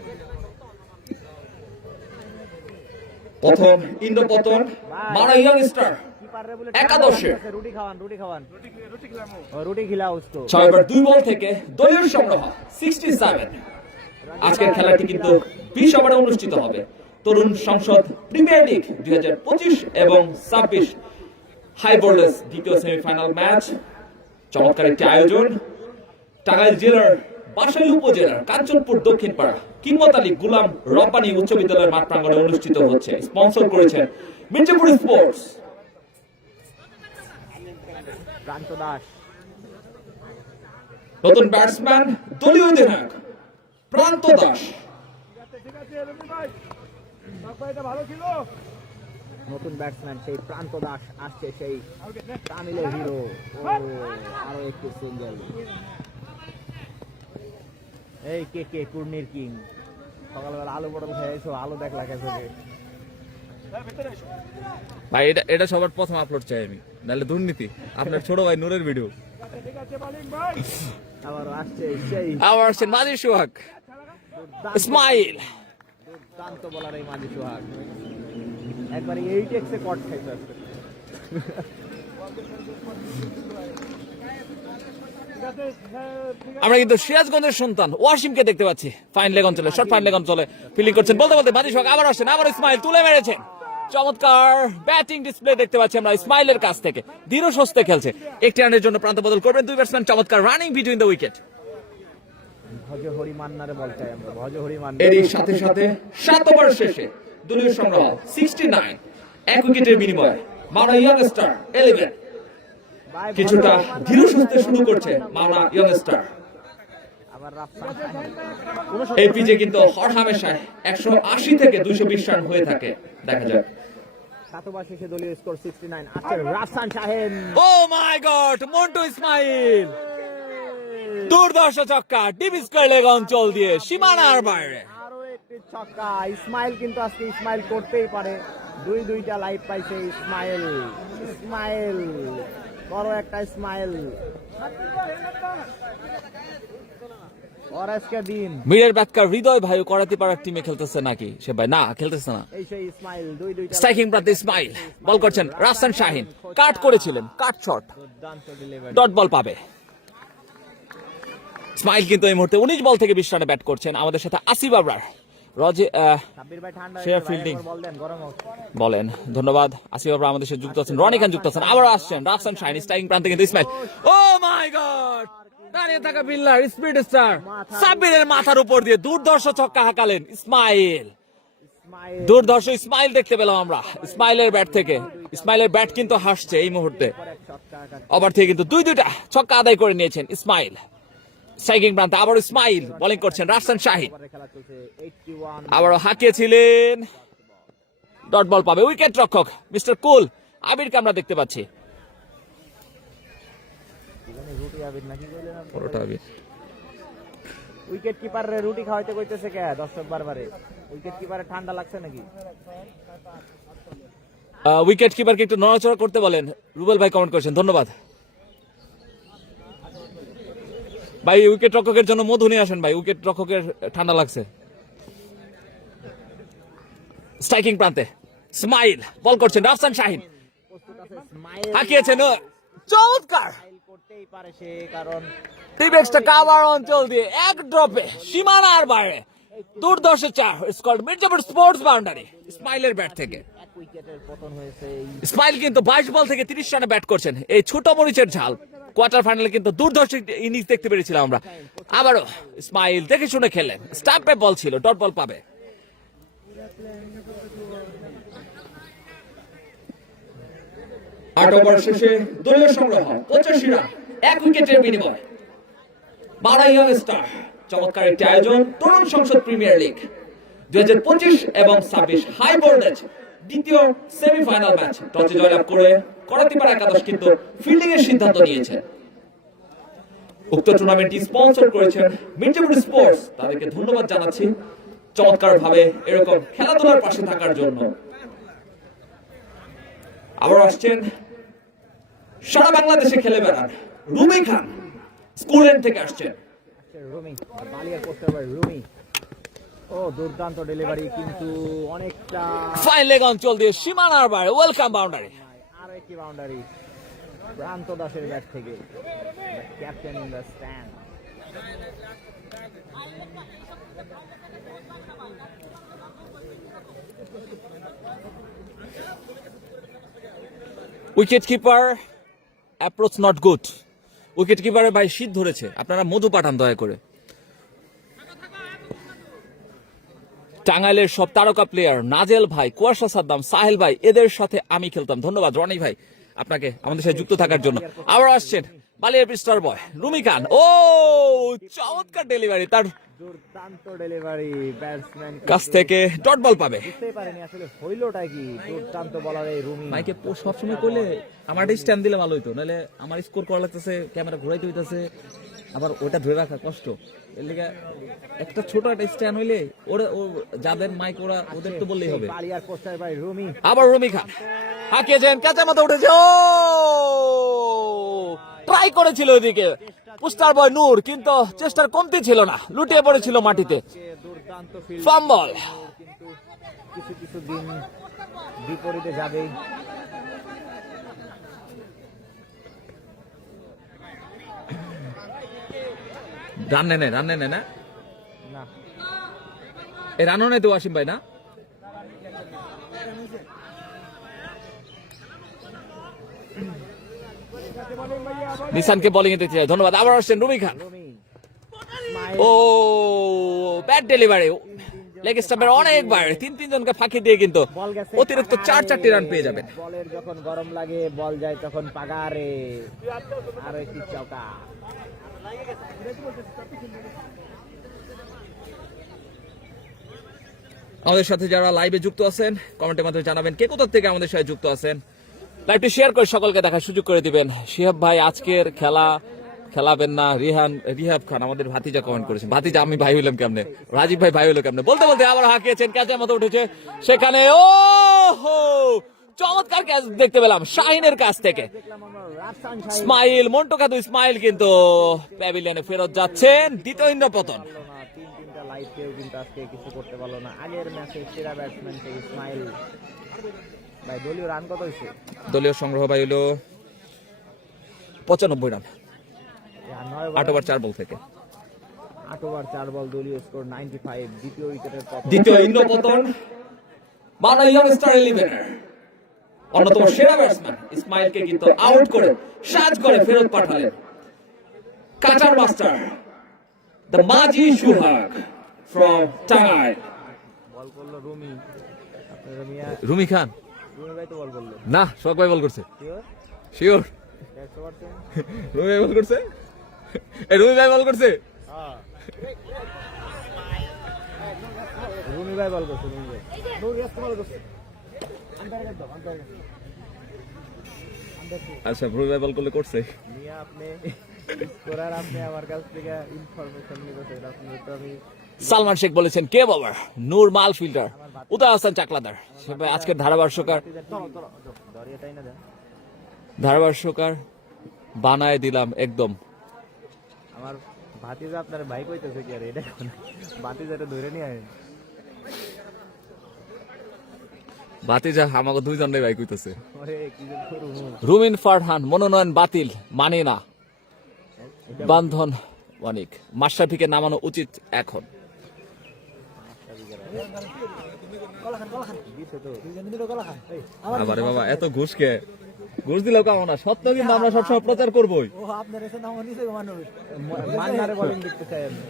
প্রথম ইন্দ্র পতন মারা ইয়ংস্টার একাদশে। রুটি খাওয়ান রুটি খিলাও উসকো। 6 ওভার 2 বল থেকে দলীয় সংগ্রহ 67। আজকের খেলাটি কিন্তু 20 ওভারে অনুষ্ঠিত হবে। তরুণ সংসদ প্রিমিয়ার লিগ 2025 এবং 26 হাই ভোল্টেজ দ্বিতীয় সেমিফাইনাল ম্যাচ। চমৎকার একটি আয়োজন। টাঙ্গাইল জেলার বাসাইল উপজেলার কাঞ্চনপুর দক্ষিণ পাড়া কিংমত আলী গুলাম রব্বানী উচ্চ বিদ্যালয়ের মাঠ প্রাঙ্গণে অনুষ্ঠিত হচ্ছে। স্পন্সর করেছেন মির্জাপুর স্পোর্টস। প্রান্ত দাস, নতুন ব্যাটসম্যান দলীয় অধিনায়ক প্রান্ত দাস। নতুন ব্যাটসম্যান সেই প্রান্ত দাস আসছে, সেই তামিলের হিরো। ও আরো একটি সিঙ্গেল। এই কে কে কুর্নির কিং, সকালবেলা আলু পটল খেয়েছো, আলু দেখলা গেছে। ভাই এটা সবার প্রথম আপলোড চাই আমি, নাহলে দুর্নীতি। আপনার ছোট ভাই নূরের ভিডিও। আবার আসছে সেই আবার আসছেন মাজি সোহাগ ইসমাইল। দুর্দান্ত বলার এই মাঝি সোহাগ একবারে 8x কট খাইছে আজকে। আমরা কিন্তু সিরাজগঞ্জের সন্তান ওয়াসিমকে দেখতে পাচ্ছি। ফাইন লেগ অঞ্চলে, শর্ট ফাইন লেগ অঞ্চলে ফিল্ডিং করছেন। বলতে বলতে মাজি সোহাগ আবার আসছেন, আবার ইসমাইল তুলে মেরেছেন। চমৎকার ব্যাটিং ডিসপ্লে দেখতে পাচ্ছি আমরা ইসমাইলের কাছ থেকে। ধীর সুস্থে খেলছে। একটি রানের জন্য প্রান্ত বদল করবেন দুই ব্যাটসম্যান। চমৎকার running between the wicket. Bhajahari মান্নারে বল চাই আমরা, ভজহরি মান্না। এরই সাথে সাথে 7 ওভার শেষে দলীয় সংগ্রহ 69, এক উইকেটের বিনিময়ে মাওনা ইয়ংস্টার 11। কিছুটা ধীর সুস্থে শুরু করছে মাওনা ইয়ংস্টার। আবার রাফসান এই পিচে কিন্তু হরহামেশায় 180 থেকে 220 রান হয়ে থাকে। দেখা যাক। 7 ওভার শেষে দলীয় স্কোর 69। আসছে রাফসান শাহেন। ও মাই গড, মন্টু ইসমাইল দুর্ধর্ষ ছক্কা ডিপ স্কয়ার লেগ অঞ্চল দিয়ে সীমানার বাইরে। আরো একটি ছক্কা। ইসমাইল কিন্তু আজকে ইসমাইল করতেই পারে। দুইটা লাইভ পাইছে ইসমাইল। ইসমাইল বড় একটা ইসমাইল। আজকে দিন মিরের ব্যাটকার হৃদয় ভাই করাতি পাড়ার টিমে খেলতেছে নাকি সে ভাই? না, খেলতেছে না। এই সেই ইসমাইল দুইটা স্ট্রাইকিং প্রান্তে ইসমাইল বল করছেন। রাফসান শাহিন কাট করেছিলেন, কাট শট, দুর্দান্ত ডেলিভারি। ডট বল পাবে। ইসমাইল কিন্তু এই মুহূর্তে 19 বল থেকে 20 রানে ব্যাট করছেন। আমাদের সাথে আসিফ আবরার, সাব্বির ভাই ঠান্ডা শেয়ার হয়েছে, ফিল্ডিং বল দেন, গরম হোক। বলেন। ধন্যবাদ আসিফ আবরার আমাদের সাথে যুক্ত আছেন। রনি খান যুক্ত আছেন, আবার আসছেন রাফসান শাহিন। স্ট্রাইকিং প্রান্তে কিন্তু ইসমাইল। ও মাই গড, দাঁড়িয়ে থাকা বিল্লার স্পিড স্টার সাব্বিরের মাথার উপর দিয়ে দুর্ধর্ষ ছক্কা হাঁকালেন ইসমাইল। ইসমাইল দুর্ধর্ষ ইসমাইল দেখতে পেলাম আমরা ইসমাইলের ব্যাট থেকে। ইসমাইলের ব্যাট কিন্তু হাসছে এই মুহূর্তে। এক ছক্কা ওভার থেকে কিন্তু দুইটা ছক্কা আদায় করে নিয়েছেন ইসমাইল। স্ট্রাইকিং প্রান্তে আবার ইসমাইল বোলিং করছেন। রাফসান শাহিন খেলা চলছে 81। আবারও হাঁকিয়েছিলেন, ডট বল পাবে। উইকেট রক্ষক মিস্টার কুল আবিরকে আমরা দেখতে পাচ্ছি। রুটি আবির নাকি কইলেন আপনি? পুরোটা আবির। উইকেট কিপার রে রুটি খাওয়াইতে কইতেছে কে দর্শক বারবারে? উইকেট কিপারে ঠান্ডা লাগছে নাকি? উইকেট কিপারকে একটু নড়াচড়া করতে বলেন। রুবেল ভাই কমেন্ট করেছেন, ধন্যবাদ ভাই। উইকেট রক্ষকের জন্য মধু নিয়ে আসেন ভাই, উইকেট রক্ষকের ঠান্ডা লাগছে। স্ট্রাইকিং প্রান্তে স্মাইল বল করছেন। রাফসান শাহিন প্রস্তুত আছে ইসমাইল। হাঁকিয়েছেন, চমৎকার স্মাইল করতেই পারে সে, কারণ টিবেক্সটা কাভার অঞ্চল দিয়ে এক ড্রপে সীমানার বাইরে দুর্ধর্ষ 4। স্কোর মির্জাপুর স্পোর্টস বাউন্ডারি ইসমাইলের ব্যাট থেকে। এক উইকেটের পতন হয়েছে। ইসমাইল কিন্তু 22 বল থেকে 30 রানে ব্যাট করছেন। এই ছোট মরিচের ঝাল কোয়ার্টার ফাইনালে কিন্তু দুর্ধর্ষ ইনিংস দেখতে পেরেছিলাম আমরা। আবারও ইসমাইল দেখে শুনে খেলেন। স্টাম্পে বল ছিল, ডট বল পাবে। আট ওভার শেষে দলীয় সংগ্রহ 85 রান, এক উইকেটের বিনিময়। মাওনা ইয়ংস্টার চমৎকার একটি আয়োজন। তরুণ সংসদ প্রিমিয়ার লিগ 2025 এবং 26 হাই ভোল্টেজ দ্বিতীয় সেমিফাইনাল ম্যাচ। টসে জয়লাভ করে করাতিপাড়া একাদশ কিন্তু ফিল্ডিং এর সিদ্ধান্ত নিয়েছে। উক্ত টুর্নামেন্টটি স্পন্সর করেছেন মির্জাপুর স্পোর্টস। তাদেরকে ধন্যবাদ জানাচ্ছি চমৎকার ভাবে এরকম খেলাধুলার পাশে থাকার জন্য। আবার আসছেন সারা বাংলাদেশে খেলে বেড়ান রুমি খান স্কুল এন্ড থেকে আসছেন। রুমি বালিয়ার পোস্টার বাই রুমি। ও দুর্দান্ত ডেলিভারি, কিন্তু অনেকটা ফাইন লেগ অঞ্চল দিয়ে সীমানার বাইরে ওয়েলকাম বাউন্ডারি। আরো একটি বাউন্ডারি প্রান্ত দাসের ব্যাট থেকে, captain in the stand. Wicket keeper approach not good. Wicket কিপারের ভাই শীত ধরেছে, আপনারা মধু পাঠান দয়া করে। টাঙ্গাইলের সব তারকা প্লেয়ার নাজেল ভাই, কুয়াশা সাদ্দাম, সাহেল ভাই, এদের সাথে আমি খেলতাম। ধন্যবাদ রনি ভাই আপনাকে আমাদের সাথে যুক্ত থাকার জন্য। আবার আসছেন বালিয়ার স্টার বয় রুমি খান। ও চমৎকার ডেলিভারি, তার দুর্দান্ত ডেলিভারি, ব্যাটসম্যান কাছ থেকে ডট বল পাবে। বুঝতেই পারেনি আসলে হইলোটা কি। দুর্দান্ত বলার এই রুমি। মাইকে সবসময় করলে আমার স্ট্যান্ড দিলে ভালো হইতো, নাহলে আমার স্কোর করা লাগতেছে, ক্যামেরা ঘুরাইতে হইতেছে, আবার ওটা ধরে রাখা কষ্ট। এর লিগে একটা ছোট একটা স্ট্যান্ড হইলে ওরা যাদের মাইক ওদের তো বললেই হবে। বালিয়ার পোস্টার বাই রুমি। আবার রুমি খান হাঁকিয়েছেন, কাঁচা মাথা উঠেছে। ও ট্রাই করেছিল ওইদিকে পোস্টার বয় নূর, কিন্তু চেষ্টার কমতি ছিল না, লুটিয়ে পড়েছিল মাটিতে। দুর্দান্ত ফিল্ড, ফাম্বল। কিন্তু কিছু কিছু দিন বিপরীতে যাবেই। রান নেয় না না এই রানও নেই তো ওয়াসিম ভাই না। নিশানকে বোলিং এ দিতে চাই, ধন্যবাদ। আবার আসছেন রুমি খান। রুমি ও ব্যাট ডেলিভারি, লেগ স্টাম্পের অনেকবার তিনজনকে ফাঁকি দিয়ে কিন্তু বল গেছে অতিরিক্ত চারটি রান পেয়ে যাবেন। বলের যখন গরম লাগে বল যায় তখন পাগারে। আরো একটি চৌকা। আমাদের সাথে যারা লাইভে যুক্ত আছেন কমেন্টের মাধ্যমে জানাবেন কে কোথা থেকে আমাদের সাথে যুক্ত আছেন। লাইভটি শেয়ার করে সকলকে দেখার সুযোগ করে দিবেন। শিহাব ভাই আজকের খেলাবেন না। রিহাব খান আমাদের ভাতিজা কমেন্ট করেছেন। ভাতিজা আমি ভাই হইলাম কেমনে, রাজীব ভাই ভাই হইলো কেমনে, বলতে বলতে আবার হাঁকিয়েছেন, ক্যাচের মতো উঠেছে সেখানে। ও চমৎকার ক্যাচ দেখতে পেলাম শাহিনের কাছ থেকে। ইসমাইল মন্টু খাদু ইসমাইল কিন্তু প্যাভিলিয়নে ফেরত যাচ্ছেন। দ্বিতীয় ইন্দ্রপতন। তিনটা লাইভ কেউ কিন্তু আজকে কিছু করতে পারলো না। আগের ম্যাচে সেরা ব্যাটসম্যান ইসমাইল ভাই। দলীয় রান কত হয়েছে? দলীয় সংগ্রহ ভাই হলো 95 রান, 8 ওভার 4 বল থেকে। 8 ওভার 4 বল, দলীয় স্কোর 95। দ্বিতীয় উইকেটের পতন। দ্বিতীয় ইন্দ্রপতন। বাংলা ইয়ংস্টার 11 অন্যতম সেরা ব্যাটসম্যান ইসমাইলকে কিন্তু আউট করে সাজ করে ফেরত পাঠালেন কাটার মাস্টার দ্য মাজি সুহাগ ফ্রম টাঙ্গাইল। বল করলো রুমি। আপনার রুমিয়া রুমি খান রুমি ভাই তো বল করলো। না, সোহাগ ভাই বল করছে। Sure sure 100%? রুমি ভাই বল করছে। রুমি ভাই বল করছে। হ্যাঁ রুমি ভাই বল করছে। রুমি ভাই বল করছে। আচ্ছা রুমি ভাই বল করলে করছে। মিয়া আপনি স্কোরার, আপনি আমার কাছ থেকে ইনফরমেশন নিতেছেন। আপনি তো আমি সালমান শেখ বলেছেন কে বাবার নূর মাল ফিল্টার, উদয় হাসান চাকলাদার। আজকের ধারাভাষ্যকার বানায় দিলাম একদম। আমার ভাতিজা আপনার ভাই কইতেছে কি? আরে এটা ভাতিজাটা ধরে নিয়ে আয়। বাতিজা আমাকে দুইজনের ভাই কইতেছে। ওরে কি যে করব। রুমিন ফারহান মনোনয়ন বাতিল, মানে না। বান্ধন অনেক মাশরাফিকে নামানো উচিত এখন। আরে বাবা এত ঘুষ কে? ঘুষ দিলেও কামো না, সত্য কিন্তু আমরা সবসময় প্রচার করবোই। মান্নারে বলিং দেখতে চাই আমি।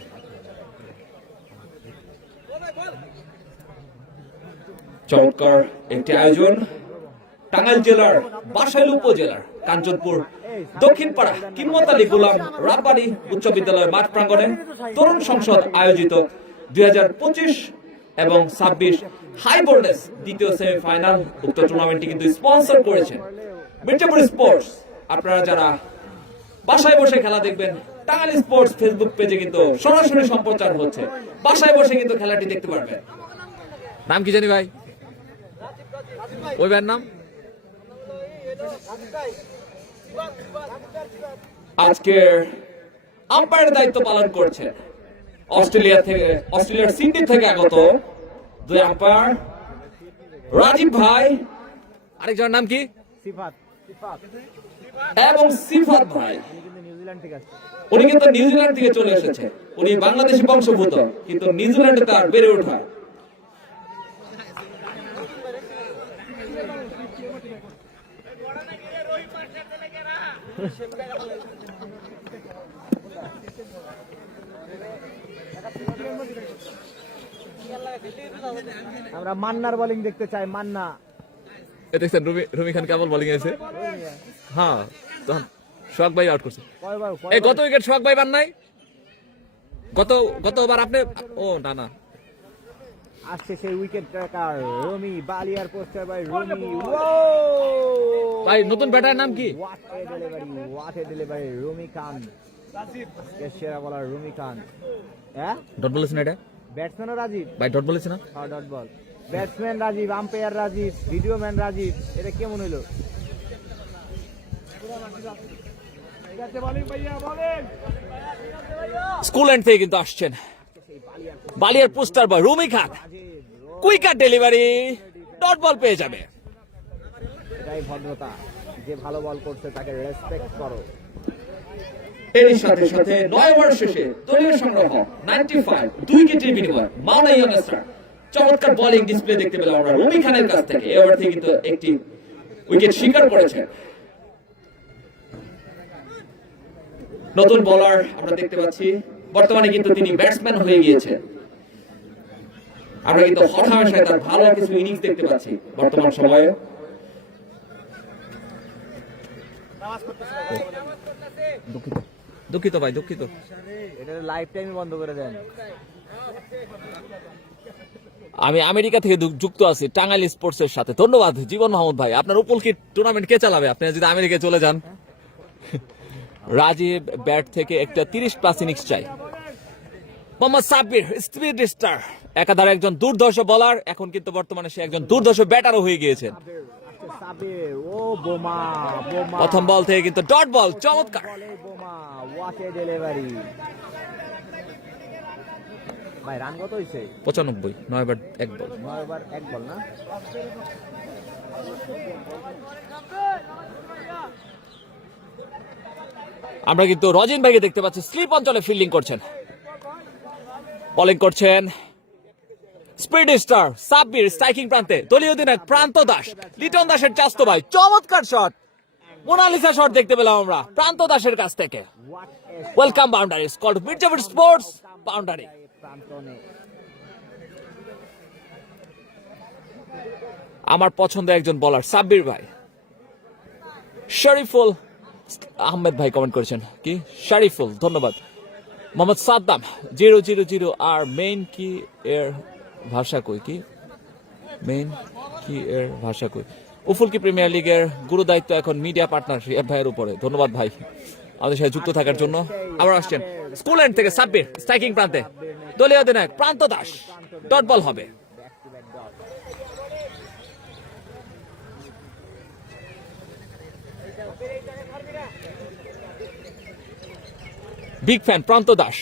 চমৎকার একটি আয়োজন টাঙ্গাইল জেলার বাসাইল উপজেলার কাঞ্চনপুর দক্ষিণ পাড়া কিম্মত আলী গোলাম রাব্বানি উচ্চ বিদ্যালয় মাঠ প্রাঙ্গণে তরুণ সংসদ আয়োজিত 2025 এবং 26 হাই ভোল্টেজ দ্বিতীয় সেমিফাইনাল। উক্ত টুর্নামেন্টটি কিন্তু স্পন্সর করেছেন মির্জাপুর স্পোর্টস। আপনারা যারা বাসায় বসে খেলা দেখবেন, টাঙ্গাইল স্পোর্টস ফেসবুক পেজে কিন্তু সরাসরি সম্প্রচার হচ্ছে, বাসায় বসে কিন্তু খেলাটি দেখতে পারবেন। নাম কি জানি ভাই? ওই ভাইয়ের নাম আজকের আম্পায়ারের দায়িত্ব পালন করছে অস্ট্রেলিয়ার সিডনি থেকে আগত দুই আম্পায়ার রাজীব ভাই, আরেকজনের নাম কি, সিফাত এবং সিফাত ভাই। কিন্তু নিউজিল্যান্ড থেকে আসছে। উনি কিন্তু নিউজিল্যান্ড থেকে চলে এসেছে। উনি বাংলাদেশি বংশোদ্ভূত, কিন্তু নিউজিল্যান্ডে তার বেড়ে ওঠা। আমরা মান্নার বোলিং দেখতে চাই। মান্না দেখছেন রুমি খান কেবল বোলিং এসে, হ্যাঁ তখন সোহাগ ভাই আউট করছে। কয়বার এই গত উইকেট সোহাগ ভাই পান নাই, গতবার আপনি, ও না না, আসছে সেই উইকেট ট্র্যাকার রমি, বালিয়ার পোস্টার বাই রমি। ভাই নতুন ব্যাটার নাম কি? হোয়াট এ ডেলিভারি রমি খান, আজকে সেরা বলার রমি খান। হ্যাঁ ডট বলেছেন এটা ব্যাটসম্যানও রাজীব ভাই, ডট বলেছে না? Dot ball. Batsman Rajib, umpire Rajib, video man Rajib. এটা কেমন হইলো? স্কুল এন্ড থেকে কিন্তু আসছেন বালিয়ার poster boy Rumi Khan, quicker delivery, dot ball পেয়ে যাবে। এটাই ভদ্রতা, যে ভালো বল করছে তাকে রেসপেক্ট করো। এরই সাথে সাথে 9 ওভার শেষে দলীয় সংগ্রহ 95 দুই উইকেটের বিনিময়ে মাওনা ইয়ংস্টার চমৎকার বোলিং ডিসপ্লে দেখতে পেলাম আমরা রুমি খানের কাছ থেকে। এই ওভার থেকে কিন্তু একটি উইকেট শিকার করেছে নতুন বোলার আমরা দেখতে পাচ্ছি। বর্তমানে কিন্তু তিনি ব্যাটসম্যান হয়ে গিয়েছেন। আমরা কিন্তু হঠাৎ তার ভালো কিছু ইনিংস দেখতে পাচ্ছি বর্তমান সময়ে। দুঃখিত ভাই, দুঃখিত। এটা লাইফ টাইমই বন্ধ করে দেন। আমি আমেরিকা থেকে যুক্ত আছি টাঙ্গাইল স্পোর্টস এর সাথে। ধন্যবাদ জীবন মাহমুদ ভাই। আপনার উপল কি টুর্নামেন্ট কে চালাবে? আপনি যদি আমেরিকায় চলে যান। রাজীব ব্যাট থেকে একটা 30+ ইনিংস চাই। মোহাম্মদ সাব্বির স্পিড স্টার, একাধারে একজন দুর্ধর্ষ বোলার, এখন কিন্তু বর্তমানে সে একজন দুর্ধর্ষ ব্যাটারও হয়ে গিয়েছেন। ও বোমা, বোমা প্রথম বল থেকে কিন্তু ডট বল, চমৎকার বোমা। What a delivery. ভাই রান কত হইছে? 95, 9 ওভার 1 বল। 9 ওভার 1 বল না? আমরা কিন্তু রজিন ভাইকে দেখতে পাচ্ছি স্লিপ অঞ্চলে ফিল্ডিং করছেন, বোলিং করছেন স্পিড স্টার সাব্বির। স্ট্রাইকিং প্রান্তে দলীয় অধিনায়ক প্রান্ত দাস, লিটন দাসের চাস্তো ভাই, চমৎকার শট, মোনালিসা শট দেখতে পেলাম আমরা প্রান্ত দাসের কাছ থেকে। Welcome boundary, called Mirzapur sports boundary. আমার পছন্দের একজন বোলার সাব্বির ভাই। শরীফুল আহমেদ ভাই কমেন্ট করেছেন কি শরীফুল, ধন্যবাদ। মোহাম্মদ সাদ্দাম 000 আর মেইন কি এর ভাষা কই, কি মেইন কি এর ভাষা কই। উফুল কি প্রিমিয়ার লিগের গুরু দায়িত্ব এখন মিডিয়া পার্টনার রিয়াব ভাইয়ের উপরে। ধন্যবাদ ভাই আমাদের সাথে যুক্ত থাকার জন্য। আবার আসছেন স্কুল এন্ড থেকে সাব্বির, স্ট্রাইকিং প্রান্তে দলীয় অধিনায়ক প্রান্ত দাস, ডট বল হবে। বিগ ফ্যান প্রান্ত দাস,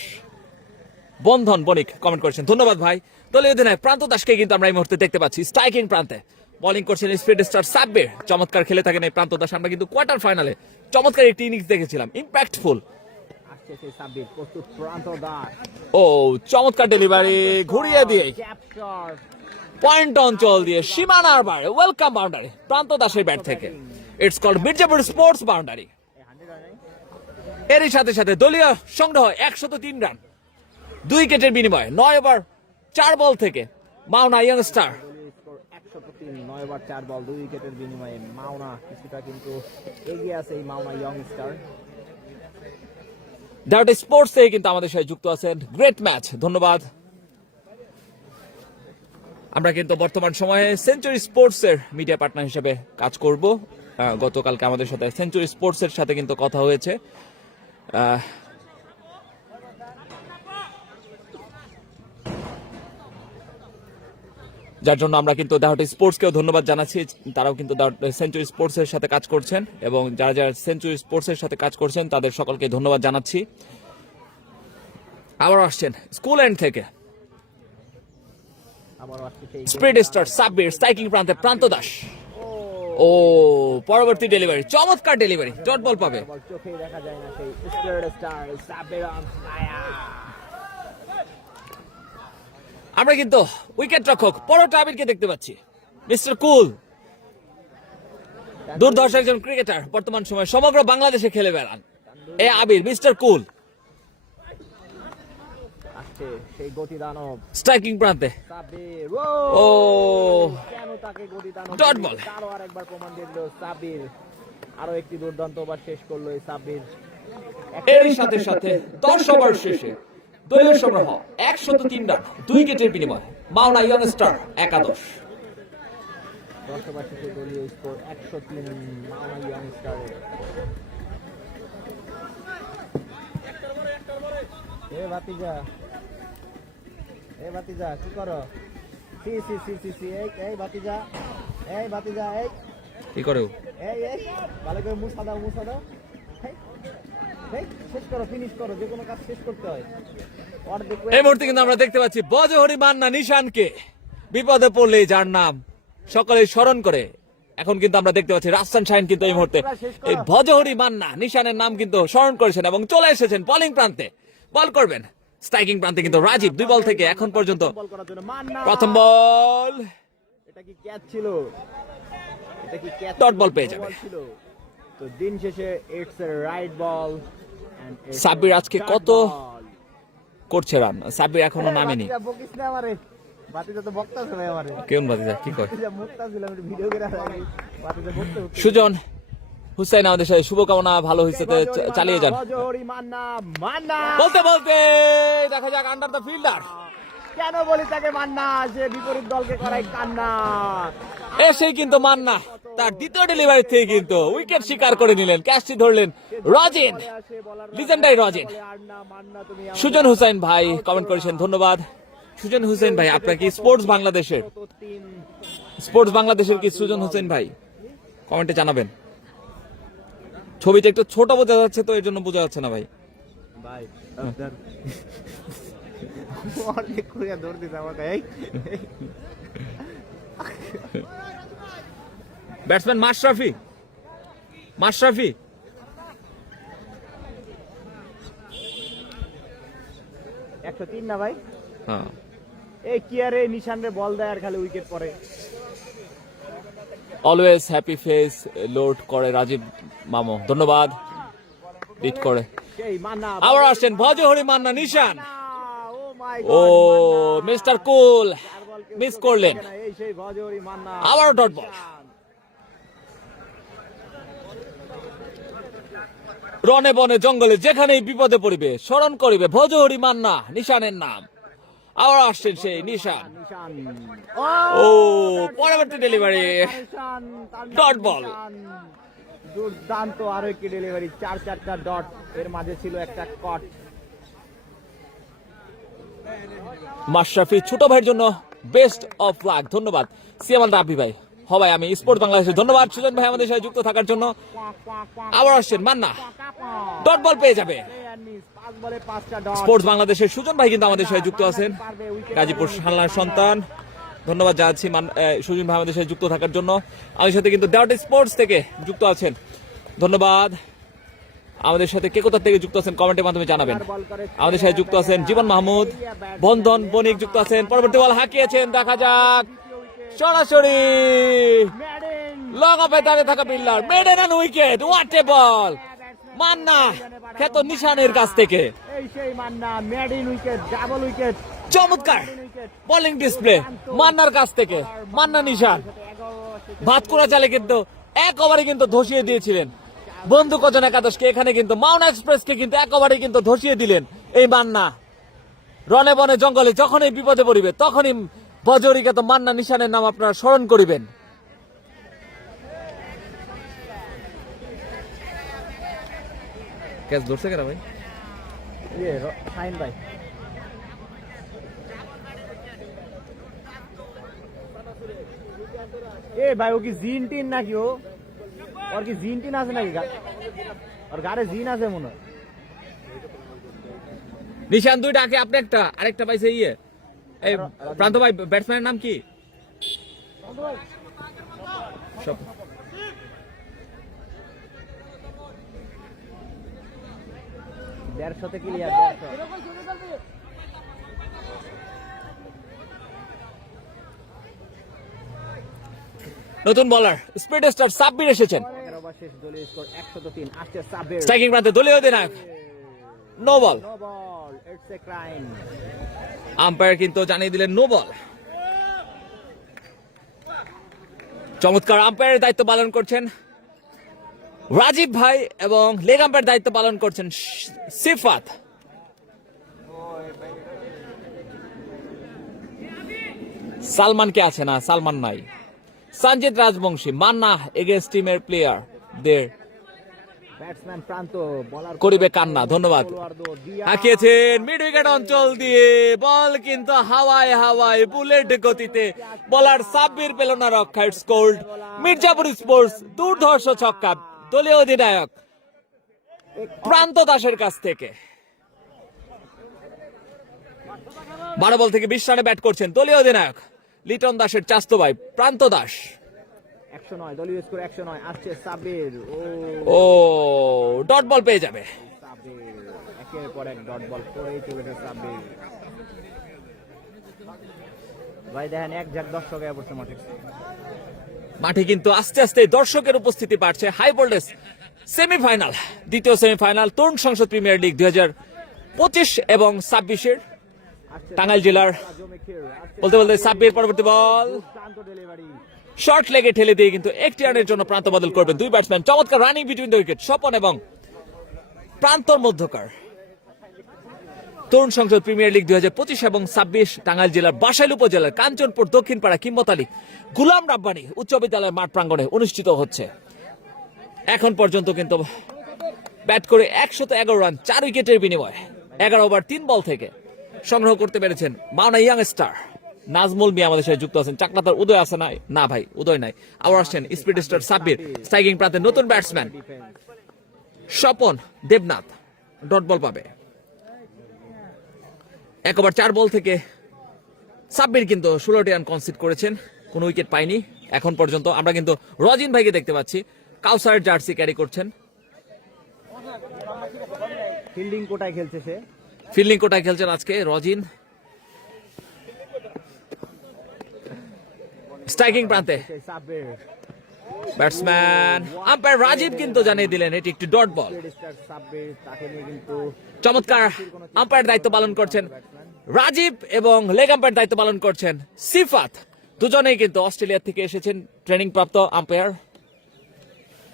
বন্ধন বণিক কমেন্ট করেছেন, ধন্যবাদ ভাই। দলীয় অধিনায়ক প্রান্ত দাসকে কিন্তু আমরা এই মুহূর্তে দেখতে পাচ্ছি স্ট্রাইকিং প্রান্তে, বোলিং করছেন স্পিড স্টার সাব্বির। চমৎকার খেলে থাকেন এই প্রান্ত দাস। আমরা কিন্তু কোয়ার্টার ফাইনালে চমৎকার একটি ইনিংস দেখেছিলাম, ইম্প্যাক্টফুল। ও চমৎকার ডেলিভারি, ঘুরিয়ে দিয়ে পয়েন্ট অঞ্চল দিয়ে সীমানার বাইরে, ওয়েলকাম বাউন্ডারি প্রান্ত দাসের ব্যাট থেকে। It's called Mirzapur sports boundary. এরই সাথে সাথে দলীয় সংগ্রহ 103 রান 2 উইকেটের বিনিময়ে 9 ওভার 4 বল থেকে মাওনা ইয়ংস্টার। 9 ওভার 4 বল 2 উইকেটের বিনিময়ে মাওনা কিছুটা কিন্তু এগিয়ে আছে এই মাওনা ইয়ংস্টার। ডাউটি স্পোর্টস থেকে কিন্তু আমাদের সাথে যুক্ত আছেন, গ্রেট ম্যাচ, ধন্যবাদ। আমরা কিন্তু বর্তমান সময়ে সেঞ্চুরি স্পোর্টস এর মিডিয়া পার্টনার হিসেবে কাজ করব। গতকালকে আমাদের সাথে সেঞ্চুরি স্পোর্টস এর সাথে কিন্তু কথা হয়েছে। যার জন্য আমরা কিন্তু দাহটি স্পোর্টসকেও ধন্যবাদ জানাচ্ছি। তারাও কিন্তু সেঞ্চুরি স্পোর্টসের সাথে কাজ করছেন এবং যারা যারা সেঞ্চুরি স্পোর্টসের সাথে কাজ করছেন তাদের সকলকে ধন্যবাদ জানাচ্ছি। আবার আসছেন স্কুল এন্ড থেকে স্পিড স্টার সাব্বির, স্ট্রাইকিং প্রান্তে প্রান্ত দাস। ও পরবর্তী ডেলিভারি, চমৎকার ডেলিভারি, ডট বল পাবে। চোখে দেখা যায় না সেই speed star Sabbir on fire. আমরা কিন্তু উইকেট রক্ষক পরোটা আবিরকে দেখতে পাচ্ছি, মিস্টার কুল। দুর্ধর্ষ একজন ক্রিকেটার, বর্তমান সময়ে সমগ্র বাংলাদেশে খেলে বেড়ান এ আবির, মিস্টার কুল। আসছে সেই গতি দানব স্ট্রাইকিং প্রান্তে সাব্বির। ও কেন তাকে গতি দানব ডট বল। তারও আরেকবার প্রমাণ দিয়ে দিল সাব্বির। আরো একটি দুর্দান্ত ওভার শেষ করলো এই সাব্বির। এর সাথে সাথে 10 ওভার শেষে দলীয় সংগ্রহ 103 রান 2 উইকেটের বিনিময়ে মাওনা ইয়ংস্টার একাদশ। 10 ওভার শেষে দলীয় স্কোর 103 মাওনা ইয়ংস্টারের। এ ভাতিজা কি করো? সি এই ভাতিজা এই কি করে ভালো করে মুছা দাও শেষ করো, ফিনিশ করো, যে কোনো কাজ শেষ করতে হয়। এই মুহূর্তে কিন্তু আমরা দেখতে পাচ্ছি ভজহরি মান্না নিশানকে বিপদে পড়লে যার নাম সকলে স্মরণ করে, এখন কিন্তু আমরা দেখতে পাচ্ছি রাজস্থান শাইন কিন্তু এই মুহূর্তে এই ভজহরি মান্না নিশানের নাম কিন্তু স্মরণ করেছেন এবং চলে এসেছেন বোলিং প্রান্তে। বল করবেন স্ট্রাইকিং প্রান্তে কিন্তু রাজীব 2 বল থেকে এখন পর্যন্ত প্রথম বল। এটা কি ক্যাচ ছিল? ডট বল পেয়ে যাবে। তো দিন শেষে ইটস এ রাইট বল। সাব্বির আজকে কত করছে রান? সাব্বির এখনো নামেনি। বকিস না আমারে, ভাতিজা তো বকতাছে ভাই আমারে। কেমন ভাতিজা কি কয়? ভাতিজা মুক্তাছিল, আমি ভিডিও করে রাখি, ভাতিজা বকতে। সুজন হুসাইন আমাদের সাথে শুভকামনা, ভালো হইতে চালিয়ে যান। ভজহরি মান্না বলতে বলতে দেখা যাক আন্ডার দ্য ফিল্ডার। কেন বলি তাকে মান্না, যে বিপরীত দলকে করায় কান্না। এসেই কিন্তু মান্না তার দ্বিতীয় ডেলিভারি থেকে কিন্তু উইকেট শিকার করে নিলেন, ক্যাচটি ধরলেন রজিন, লিজেন্ডারি রজিন। সুজন হুসাইন ভাই কমেন্ট করেছেন, ধন্যবাদ সুজন হুসাইন ভাই। আপনার কি স্পোর্টস বাংলাদেশের কি সুজন হুসাইন ভাই? কমেন্টে জানাবেন। ছবিটা একটু ছোট বোঝা যাচ্ছে তো এর জন্য বোঝা যাচ্ছে না ভাই। ব্যাটসম্যান মাশরাফি 103 না ভাই? হ্যাঁ, এই কি আরে নিশান রে বল দেয় আর খালি উইকেট পড়ে। অলওয়েজ হ্যাপি ফেস লোড করে রাজীব মামু, ধন্যবাদ। হিট করে সেই মান্না আবার আসছেন ভজহরি মান্না নিশান। ও মাই ও গড, মিস্টার কুল মিস করলেন, এই সেই ভজহরি মান্না। আবার ডট বল। রনে বনে জঙ্গলে যেখানেই বিপদে পড়িবে স্মরণ করিবে ভজহরি মান্না নিশানের নাম। আবার আসছেন সেই নিশান। ও পরবর্তী ডেলিভারি ডট বল। দুর্দান্ত আরো একটি ডেলিভারি, 4 ডট, এর মাঝে ছিল একটা কট। মাশরাফি ছোট ভাইয়ের জন্য বেস্ট অফ লাক, ধন্যবাদ। সিয়ামাল রাব্বি ভাই, ভাই আমি স্পোর্ট বাংলাদেশে, ধন্যবাদ সুজন ভাই আমাদের সাথে যুক্ত থাকার জন্য। আবার আসছেন মান্না, ডট বল পেয়ে যাবে। স্পোর্টস বাংলাদেশের সুজন ভাই কিন্তু আমাদের সাথে যুক্ত আছেন, গাজীপুর সালনার সন্তান, ধন্যবাদ জানাচ্ছি সুজন ভাই আমাদের সাথে যুক্ত থাকার জন্য। আমাদের সাথে কিন্তু দাউট স্পোর্টস থেকে যুক্ত আছেন, ধন্যবাদ। আমাদের সাথে কে কোথা থেকে যুক্ত আছেন কমেন্টের মাধ্যমে জানাবেন। আমাদের সাথে যুক্ত আছেন জীবন মাহমুদ, বন্ধন বণিক যুক্ত আছেন। পরবর্তী বল হাঁকিয়েছেন, দেখা যাক সরাসরি লং অফে দাঁড়িয়ে থাকা বিল্লার, maiden on wicket, what a ball. Manna খ্যাত নিশানের কাছ থেকে এই সেই Manna, maiden wicket, double wicket, চমৎকার বোলিং ডিসপ্লে মান্নার কাছ থেকে। মান্না নিশান ভাতকুড়া চালে কিন্তু এক ওভারে কিন্তু ধসিয়ে দিয়েছিলেন বন্ধু কজন একাদশকে। এখানে কিন্তু মাওনা এক্সপ্রেসকে কিন্তু এক ওভারে কিন্তু ধসিয়ে দিলেন এই মান্না। রনে বনে জঙ্গলে যখনই বিপদে পড়িবে তখনই বজরিকে তো মান্না নিশানের নাম আপনারা স্মরণ করিবেন। ক্যাচ ধরছে কেন ভাই? সাইন ভাই এ ভাই ও কি জিন টিন নাকি ও? ওর কি জিন টিন আছে নাকি? ওর গাড়ে জিন আছে মনে হয়। নিশান দুই ডাকে, আপনি একটা, আরেকটা পাইছে ইয়ে এই প্রান্ত ভাই। ব্যাটসম্যানের নাম কি? সব 150 ক্লিয়ার। নতুন বলার স্পিড স্টার সাব্বির এসেছেন। 11 ওভার শেষ, দলীয় স্কোর 103। আসছে সাব্বির, স্ট্রাইকিং প্রান্তে দলীয় অধিনায়ক। No ball. No ball, it's a crime. Umpire কিন্তু জানিয়ে দিলেন নো বল। চমৎকার আম্পায়ারের দায়িত্ব পালন করছেন রাজীব ভাই এবং লেগ আম্পায়ার দায়িত্ব পালন করছেন সিফাত। সালমান কে আছে না? সালমান নাই। সঞ্জিত রাজবংশী, মান্না এগেন্স্ট টিমের প্লেয়ার দের ব্যাটসম্যান প্রান্ত, বলার করিবে কান্না। ধন্যবাদ। হাঁকিয়েছেন মিড উইকেট অঞ্চল দিয়ে, বল কিন্তু হাওয়ায় হাওয়ায় বুলেট গতিতে। বলার সাব্বির পেল না রক্ষা। It's cold. মির্জাপুর স্পোর্টস দুর্ধর্ষ ছক্কা দলীয় অধিনায়ক প্রান্ত দাসের কাছ থেকে। 12 বল থেকে 20 রানে ব্যাট করছেন দলীয় অধিনায়ক লিটন দাসের চাস্তো ভাই প্রান্ত দাস। 109, দলীয় স্কোর 109। আসছে সাব্বির, ও ডট বল পেয়ে যাবে। সাব্বির একের পর এক ডট বল করেই চলেছে সাব্বির। ভাই দেখেন এক ঝাঁক দর্শক এ পড়ছে মাঠে। মাঠে কিন্তু আস্তে আস্তে দর্শকের উপস্থিতি বাড়ছে। হাই ভোল্টেজ সেমিফাইনাল, দ্বিতীয় সেমিফাইনাল তরুণ সংসদ প্রিমিয়ার লিগ 2025 এবং 26-এর টাঙ্গাইল জেলার বলতে বলতে সাব্বির পরবর্তী বল শর্ট লেগে ঠেলে দিয়ে কিন্তু একটি রানের জন্য প্রান্ত বদল করবেন দুই ব্যাটসম্যান। চমৎকার running between the wicket Swapan এবং প্রান্তর মধ্যকার। তরুণ সংসদ প্রিমিয়ার লিগ 2025 এবং 26 টাঙ্গাইল জেলার বাসাইল উপজেলার কাঞ্চনপুর দক্ষিণপাড়া কিম্বতালি গুলাম রাব্বানি উচ্চ বিদ্যালয় মাঠ প্রাঙ্গণে অনুষ্ঠিত হচ্ছে। এখন পর্যন্ত কিন্তু ব্যাট করে 111 রান 4 উইকেটের বিনিময়ে 11 ওভার 3 বল থেকে সংগ্রহ করতে পেরেছেন মাওনা ইয়াং স্টার। নাজমুল মিয়া আমাদের সাথে যুক্ত আছেন। চাকলাতার উদয় আছে না? না ভাই, উদয় নাই। আবার আসছেন স্পিড স্টার সাব্বির। স্ট্রাইকিং প্রান্তে নতুন batsman Swapan Debnath dot ball পাবে। 1 ওভার 4 বল থেকে সাব্বির কিন্তু 16টি রান কনসিড করেছেন, কোনো উইকেট পায়নি এখন পর্যন্ত। আমরা কিন্তু রজিন ভাইকে দেখতে পাচ্ছি কাউসারের জার্সি ক্যারি করছেন। ফিল্ডিং কোটায় খেলছে সে, ফিল্ডিং কোটায় খেলছেন আজকে রজিন। স্ট্রাইকিং প্রান্তে সেই সাব্বির। ব্যাটসম্যান আম্পায়ার রাজীব কিন্তু জানিয়ে দিলেন এটি একটি ডট বল। স্টার সাব্বির, তাকে নিয়ে কিন্তু চমৎকার আম্পায়ার দায়িত্ব পালন করছেন রাজীব এবং লেগ আম্পায়ার দায়িত্ব পালন করছেন সিফাত। দুজনেই কিন্তু অস্ট্রেলিয়া থেকে এসেছেন, ট্রেনিং প্রাপ্ত আম্পায়ার।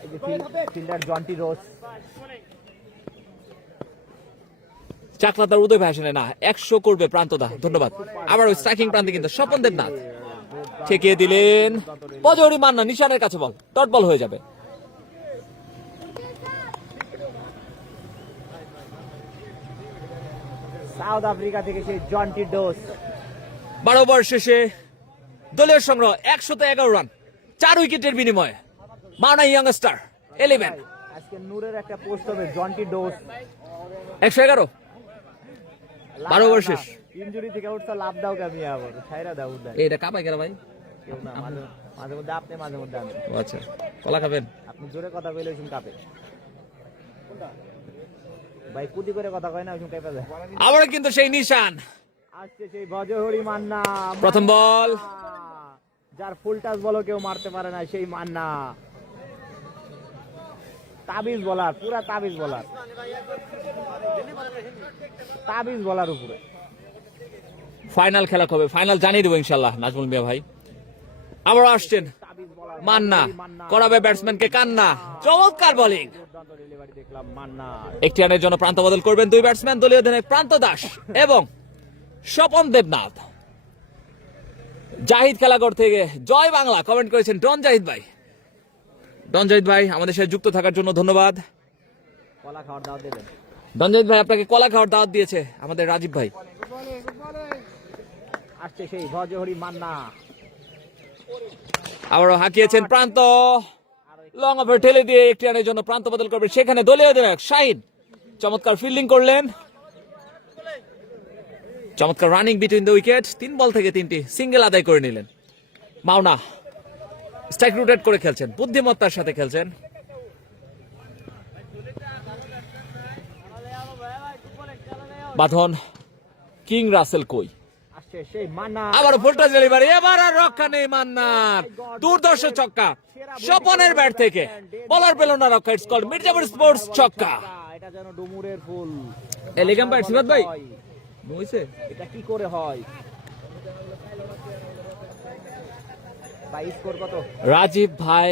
এই যে ফিল্ডার জন্টি রোজ। চাকলাতার উদয় ভাই আসেন না, 100 করবে প্রান্তদা। ধন্যবাদ। আবার ওই স্ট্রাইকিং প্রান্তে কিন্তু স্বপন দেবনাথ ঠেকিয়ে দিলেন। পজরি মান্না নিশানের কাছে বল, ডট বল হয়ে যাবে। সাউথ আফ্রিকা থেকে সেই জন্টি ডোস। 12 ওভার শেষে দলীয় সংগ্রহ 111 রান 4 উইকেটের বিনিময়ে মাওনা ইয়াং স্টার 11। আজকে নূরের একটা পোস্ট হবে জন্টি ডোস 111 12 ওভার শেষ। ইনজুরি থেকে উঠছে, লাভ দাও কামি আবার ছাইরা দাও উদয়। এটা কাপাই গেল ভাই। কেউ না, মাঝে মাঝে মধ্যে আপনি, মাঝে মধ্যে আমি। ও আচ্ছা, কলা খাবেন? আপনি জোরে কথা কইলে ওইসব কাঁপে ভাই, কুটি করে কথা কয় না ওইসব কাঁপে যায়। আবার কিন্তু সেই নিশান। আসছে সেই ভজহরি মান্না। প্রথম বল, যার ফুল টাচ বলো কেউ মারতে পারে না, সেই মান্না। তাবিজ বলার, পুরা তাবিজ বলার, তাবিজ বলার উপরে। ফাইনাল খেলা কবে? ফাইনাল জানিয়ে দেবো ইনশাল্লাহ নাজমুল মিয়া ভাই। আবার আসছেন তাবিজ বলার মান্না, করাবে ব্যাটসম্যানকে কান্না। চমৎকার বোলিং। দুর্দান্ত ডেলিভারি দেখলাম মান্না। একটি রানের জন্য প্রান্ত বদল করবেন দুই ব্যাটসম্যান দলীয় অধিনায়ক প্রান্ত দাস এবং স্বপন দেবনাথ। জাহিদ খেলাঘর থেকে জয় বাংলা কমেন্ট করেছেন ডন জাহিদ ভাই। ডন জাহিদ ভাই আমাদের সাথে যুক্ত থাকার জন্য ধন্যবাদ। কলা খাওয়ার দাওয়াত দেবেন। ডন জাহিদ ভাই আপনাকে কলা খাওয়ার দাওয়াত দিয়েছে আমাদের রাজীব ভাই। আসছে সেই ভজহরি মান্না। আবারও হাঁকিয়েছেন প্রান্ত, লং অফে ঠেলে দিয়ে একটি রানের জন্য প্রান্ত বদল করবে, সেখানে দলীয় অধিনায়ক শাহিন চমৎকার ফিল্ডিং করলেন, চমৎকার রানিং বিটুইন দ্য উইকেট, 3 বল থেকে 3টি সিঙ্গেল আদায় করে নিলেন। মাওনা স্ট্রাইক রোটেট করে খেলছেন, বুদ্ধিমত্তার সাথে খেলছেন। বাঁধন কিং রাসেল কই, আসছে সেই মান্না, আবার ভোল্টেজ ডেলিভারি, এবার আর রক্ষা নেই মান্নার, দুর্দর্শ ছক্কা স্বপনের ব্যাট থেকে, বলার পেল না রক্ষা, ইটস কল্ড মির্জাপুর স্পোর্টস ছক্কা। এটা যেন ডুমুরের ফুল। এলিগাম ব্যাট সিবাত ভাই হইছে, এটা কি করে হয় ভাই? স্কোর কত? রাজীব ভাই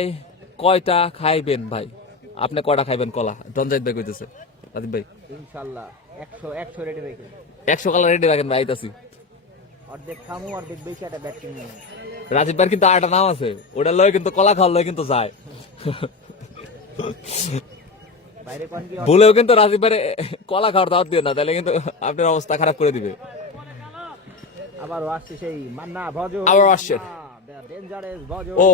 কয়টা খাইবেন ভাই? আপনি কয়টা খাইবেন কলা? রঞ্জাইত ভাই কইতেছে। রাজীব ভাই ইনশাআল্লাহ 100 রেডি রেখে 100 কালার রেডি রাখেন ভাই, আইতাছি। অর্ধেক খামু অর্ধেক বেশি একটা ব্যাট কিনে নেবো। রাজীব ভাইয়ের কিন্তু আরেকটা নাম আছে, ওটা লয় কিন্তু কলা খাওয়ার লয় কিন্তু যায়। বাইরে কোন কি ভুলেও কিন্তু রাজীব ভাই কলা খাওয়ার দাওয়াত দিও না, তাহলে কিন্তু আপনার অবস্থা খারাপ করে দিবে। আবার আসছে সেই মান্না, ভজ আবার আসছে। ডেঞ্জারাস ভজ। ও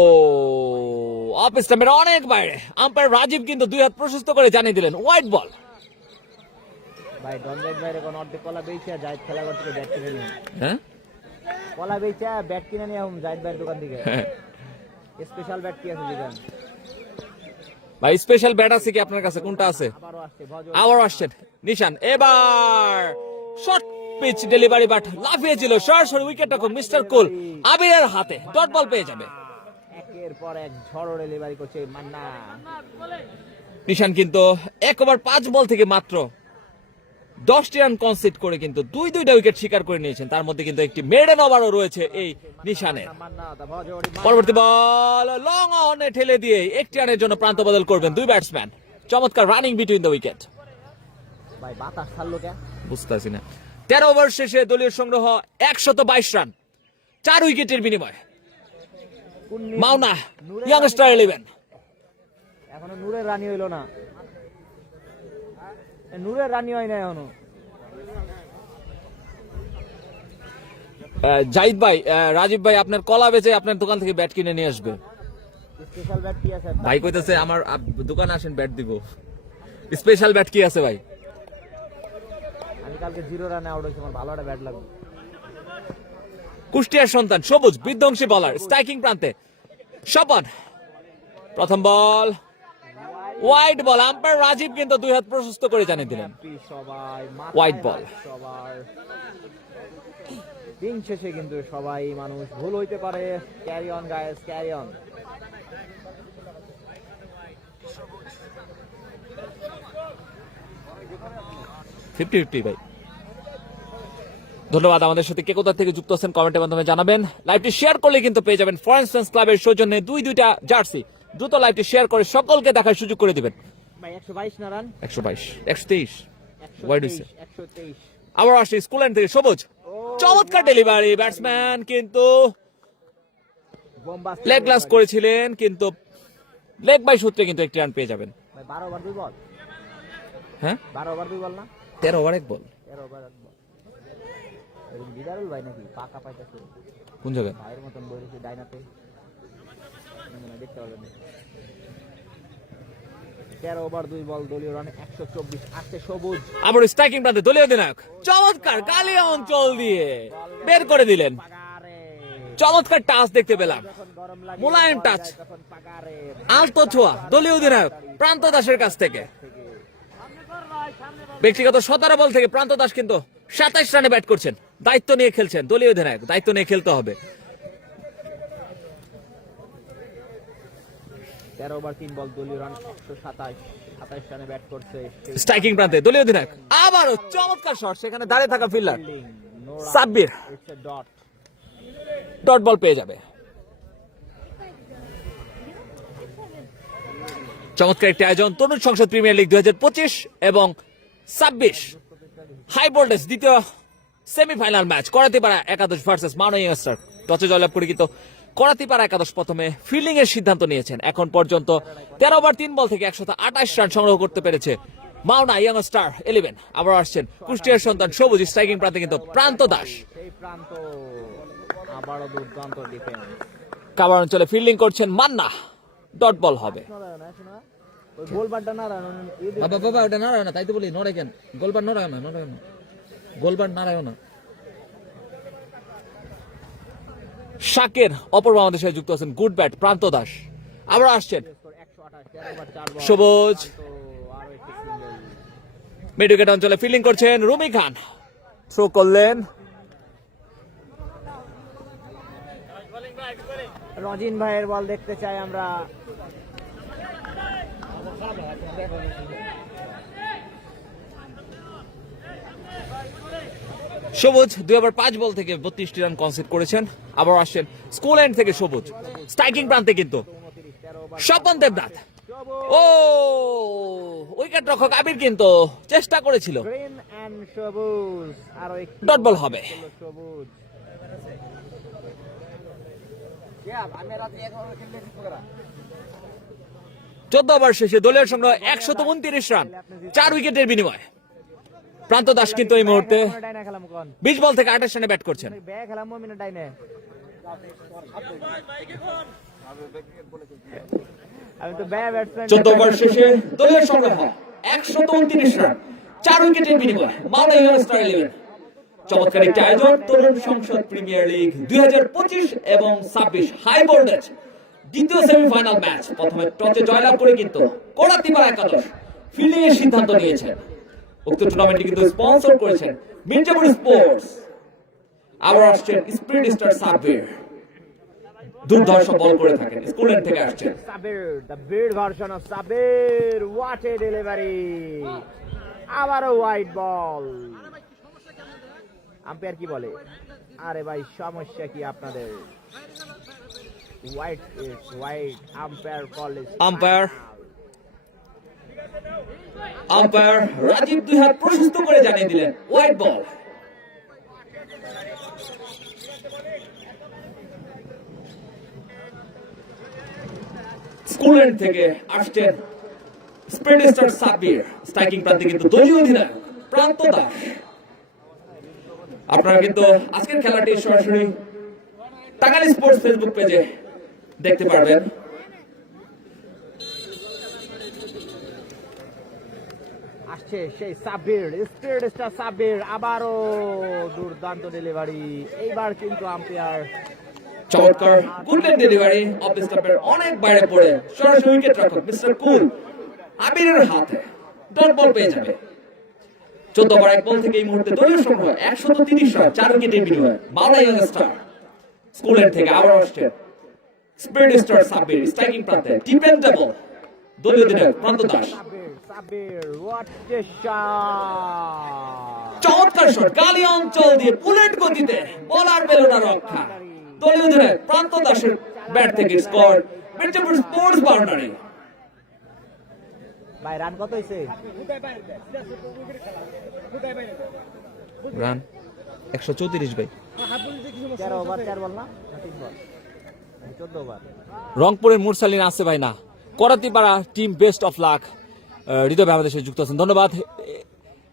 অফ স্টাম্পের অনেক বাইরে, আম্পায়ার রাজীব কিন্তু 2 হাত প্রশস্ত করে জানিয়ে দিলেন হোয়াইট বল। ভাই রঞ্জিত ভাইরে কোন অর্ধেক কলা বেচা জায়েদ খেলাঘর থেকে ব্যাট কিনে নিয়ে, হ্যাঁ কলা বেচা ব্যাট কিনে নিয়ে জায়েদ ভাইয়ের দোকান থেকে। স্পেশাল ব্যাট কি আছে জিগান ভাই? স্পেশাল ব্যাট আছে কি আপনার কাছে? কোনটা আছে? আবারও আসছে ভজ। আবার আসছেন নিশান, এবার শর্ট পিচ ডেলিভারি, বাট লাফিয়েছিল সরাসরি উইকেট রক্ষক মিস্টার কুল আবিরের হাতে, ডট বল পেয়ে যাবে। একের পর এক ঝড়ো ডেলিভারি করছে মান্না। নিশান কিন্তু 1 ওভার 5 বল থেকে মাত্র 10টি রান কনসিড করে কিন্তু 2টা উইকেট শিকার করে নিয়েছেন, তার মধ্যে কিন্তু একটি মেডেন ওভারও রয়েছে এই নিশানের। মান্না দা ভজ। পরবর্তী বল লং অনে ঠেলে দিয়ে 1টি রানের জন্য প্রান্ত বদল করবেন 2 ব্যাটসম্যান, চমৎকার রানিং বিটুইন দ্য উইকেট। ভাই বাতাস ছাড়লো কে? বুঝতেছি না। 13 ওভার শেষে দলীয় সংগ্রহ 122 রান, 4 উইকেটের বিনিময়ে। মাওনা ইয়াংস্টার 11। এখনো নূরের রানী হইলো না, নূরের রানী হয় না এখনো। জাহিদ ভাই, রাজীব ভাই আপনার কলা বেচে আপনার দোকান থেকে ব্যাট কিনে নিয়ে আসবে। স্পেশাল ব্যাট কি আছে? ভাই কইতেছে আমার দোকানে আসেন ব্যাট দিব। স্পেশাল ব্যাট কি আছে ভাই? আমি কালকে 0 রানে আউট হয়েছি, আমার ভালো একটা ব্যাট লাগবে। কুষ্টিয়ার সন্তান সবুজ বিধ্বংসী বলার, স্ট্রাইকিং প্রান্তে স্বপন, প্রথম বল হোয়াইট বল, আম্পায়ার রাজীব কিন্তু 2 হাত প্রশস্ত করে জানিয়ে দিলেন সবাই হোয়াইট বল। সবার দিন শেষে কিন্তু সবাই মানুষ, ভুল হইতে পারে। Carry on guys, carry on. Fifty ভাই। ধন্যবাদ। আমাদের সাথে কে কোথা থেকে যুক্ত আছেন কমেন্টের মাধ্যমে জানাবেন। লাইভটি শেয়ার করলে কিন্তু পেয়ে যাবেন ফরেন ফ্রেন্ডস ক্লাবের সৌজন্যে 2টা জার্সি। দ্রুত লাইভটি শেয়ার করে সকলকে দেখার সুযোগ করে দিবেন। ভাই 122 না রান? 122 123 ওয়াইড হইছে। 123। আবার আসছে স্কুল্যান্ড থেকে সবুজ, চমৎকার ডেলিভারি, ব্যাটসম্যান কিন্তু বোম্বাস্টিক লেগ গ্লাস করেছিলেন, কিন্তু লেগ বাই সূত্রে কিন্তু 1টি রান পেয়ে যাবেন। ভাই 12 ওভার 2 বল। হ্যাঁ 12 ওভার 2 বল না? 13 ওভার 1 বল। 13 ওভার 1 বল। এই বিদারুল ভাই নাকি পাকা পাইতাছে? কোন জায়গায়? ভাইয়ের মতন বইরেছে ডাইনাতে, না দেখতে পারবেন। 13 ওভার 2 বল, দলীয় রান 124। আসছে সবুজ, আবার স্ট্রাইকিং প্রান্তে দলীয় অধিনায়ক চমৎকার গালিয়া অঞ্চল দিয়ে বের করে দিলেন। পাগারে। চমৎকার টাচ দেখতে পেলাম, যখন গরম লাগে মোলায়েম টাচ, তখন পাগারে। আলতো ছোঁয়া দলীয় অধিনায়ক প্রান্ত দাসের কাছ থেকে। ব্যক্তিগত 17 বল থেকে প্রান্ত দাস কিন্তু 27 রানে ব্যাট করছেন, দায়িত্ব নিয়ে খেলছেন। দলীয় অধিনায়ক দায়িত্ব নিয়ে খেলতে হবে। 13 ওভার 3 বল, দলীয় রান 127 রানে ব্যাট করছে। স্ট্রাইকিং প্রান্তে দলীয় অধিনায়ক আবারও চমৎকার শট, সেখানে দাঁড়িয়ে থাকা ফিল্ডার সাব্বির ডট বল পেয়ে যাবে। চমৎকার একটি আয়োজন তরুণ সংসদ প্রিমিয়ার লিগ 2025 এবং 26 হাই ভোল্টেজ দ্বিতীয় সেমিফাইনাল ম্যাচ করাতিপাড়া একাদশ ভার্সেস মানো ইংস্টার। টসে জয়লাভ করে কিন্তু করাতিপাড়া একাদশ প্রথমে ফিল্ডিং এর সিদ্ধান্ত নিয়েছেন। এখন পর্যন্ত 13 ওভার 3 বল থেকে 128 রান সংগ্রহ করতে পেরেছে মাওনা ইয়াংস্টার 11। আবার আসছেন কুষ্টিয়ার সন্তান সবুজ, স্ট্রাইকিং প্রান্তে কিন্তু প্রান্ত দাস। সেই প্রান্ত আবারও দুর্দান্ত ডিফেন্স। কাভার অঞ্চলে ফিল্ডিং করছেন মান্না, ডট বল হবে। ওই গোলবারটা নারায়ণ বাবা বাবা ওটা নারায়ণ না, তাই তো বলি নড়াই কেন, গোলবার নারায়ণ না, গোলবার নারায়ণ না। শাকের অপর আমাদের সাথে যুক্ত আছেন, গুড ব্যাট প্রান্ত দাস, আবার আসছেন 128 সবুজ। আরো একটি সিঙ্গেল। মিড উইকেট অঞ্চলে ফিল্ডিং করছেন রুমি খান, থ্রো করলেন রজিন ভাইয়ের বল দেখতে চাই আমরা। সবুজ 2 ওভার 5 বল থেকে 32টি রান কনসিড করেছেন। আবার আসছেন স্কুল এন্ড থেকে সবুজ, স্ট্রাইকিং প্রান্তে কিন্তু স্বপন দেবনাথ। ও উইকেট রক্ষক আবির কিন্তু চেষ্টা করেছিল, গ্রিন এন্ড সবুজ, আরো একটি ডট বল হবে। সবুজ। 14 ওভার শেষে দলীয় সংগ্রহ 129 রান, 4 উইকেটের বিনিময়ে। প্রান্ত দাস কিন্তু এই মুহূর্তে 20 বল থেকে 28 রানে ব্যাট করছেন। আমি তো ব্যাট ব্যাটসম্যান। 14 ওভার শেষে দলীয় সংগ্রহ 129 রান, 4 উইকেটের বিনিময়ে মালদা ইউনিভার্সিটি 11। চমৎকার একটি আয়োজন তরুণ সংসদ প্রিমিয়ার লিগ 2025 এবং 26 হাই ভোল্টেজ দ্বিতীয় সেমিফাইনাল ম্যাচ। প্রথমে টসে জয়লাভ করে কিন্তু কোড়াতিপাড়া একাদশ ফিল্ডিং এর সিদ্ধান্ত নিয়েছেন। উক্ত টুর্নামেন্টটি কিন্তু স্পন্সর করেছেন মির্জাপুর স্পোর্টস। আবার আসছেন স্পিরিট স্টার সাব্বির, দুর্ধর্ষ বল করে থাকেন, স্কুলল্যান্ড থেকে আসছেন Sabir, the bid version of Sabir, what a delivery, আবারও হোয়াইট বল। আম্পায়ার কি বলে? আরে ভাই সমস্যা কি আপনাদের? Wide is wide, umpire call is umpire Rajib দুই হাত প্রশস্ত করে জানিয়ে দিলেন হোয়াইট বল। স্কুলল্যান্ড থেকে আসছেন স্পিরিট স্টার সাব্বির, স্ট্রাইকিং প্রান্তে কিন্তু দলীয় অধিনায়ক প্রান্ত দাস। আপনারা কিন্তু আজকের খেলাটি সরাসরি টাঙ্গাইল স্পোর্টস ফেসবুক পেজে দেখতে পারবেন। আসছে সেই সাবির, স্পিরিট স্টার সাবির, আবারও দুর্দান্ত ডেলিভারি। এইবার কিন্তু আম্পায়ার চমৎকার গুডল্যান্ড ডেলিভারি অফ দ্য স্টাম্পের অনেক বাইরে পড়ে সরাসরি উইকেট রক্ষক মিস্টার কুল আবিরের হাতে ডট বল পেয়ে যাবে। 14 ওভার 1 বল থেকে এই মুহূর্তে দলীয় সংগ্রহ 130 রান, 4 উইকেটের বিনিময়ে মালদা ইয়ংস্টার। স্কুলল্যান্ড থেকে আবার আসছে স্পিরিট স্টার সাব্বির, স্ট্রাইকিং প্রান্তে ডিপেন্ডেবল দলীয় অধিনায়ক Pranto Das. Sabir, what A shot! চমৎকার শট, গালি অঞ্চল দিয়ে বুলেট গতিতে বলার পেল না রক্ষা। দলীয় অধিনায়ক প্রান্ত দাসের ব্যাট থেকে স্কোর মির্জাপুর স্পোর্টস বাউন্ডারি। ভাই রান কত হইছে? রান 134 ভাই। 13 ওভার 4 বল না 3 বল, 14 ওভার। রংপুরের মুরসালিন আছে ভাই না, Karatipara team best of lakh. হৃদয় ভাই আমাদের সাথে যুক্ত আছেন, ধন্যবাদ।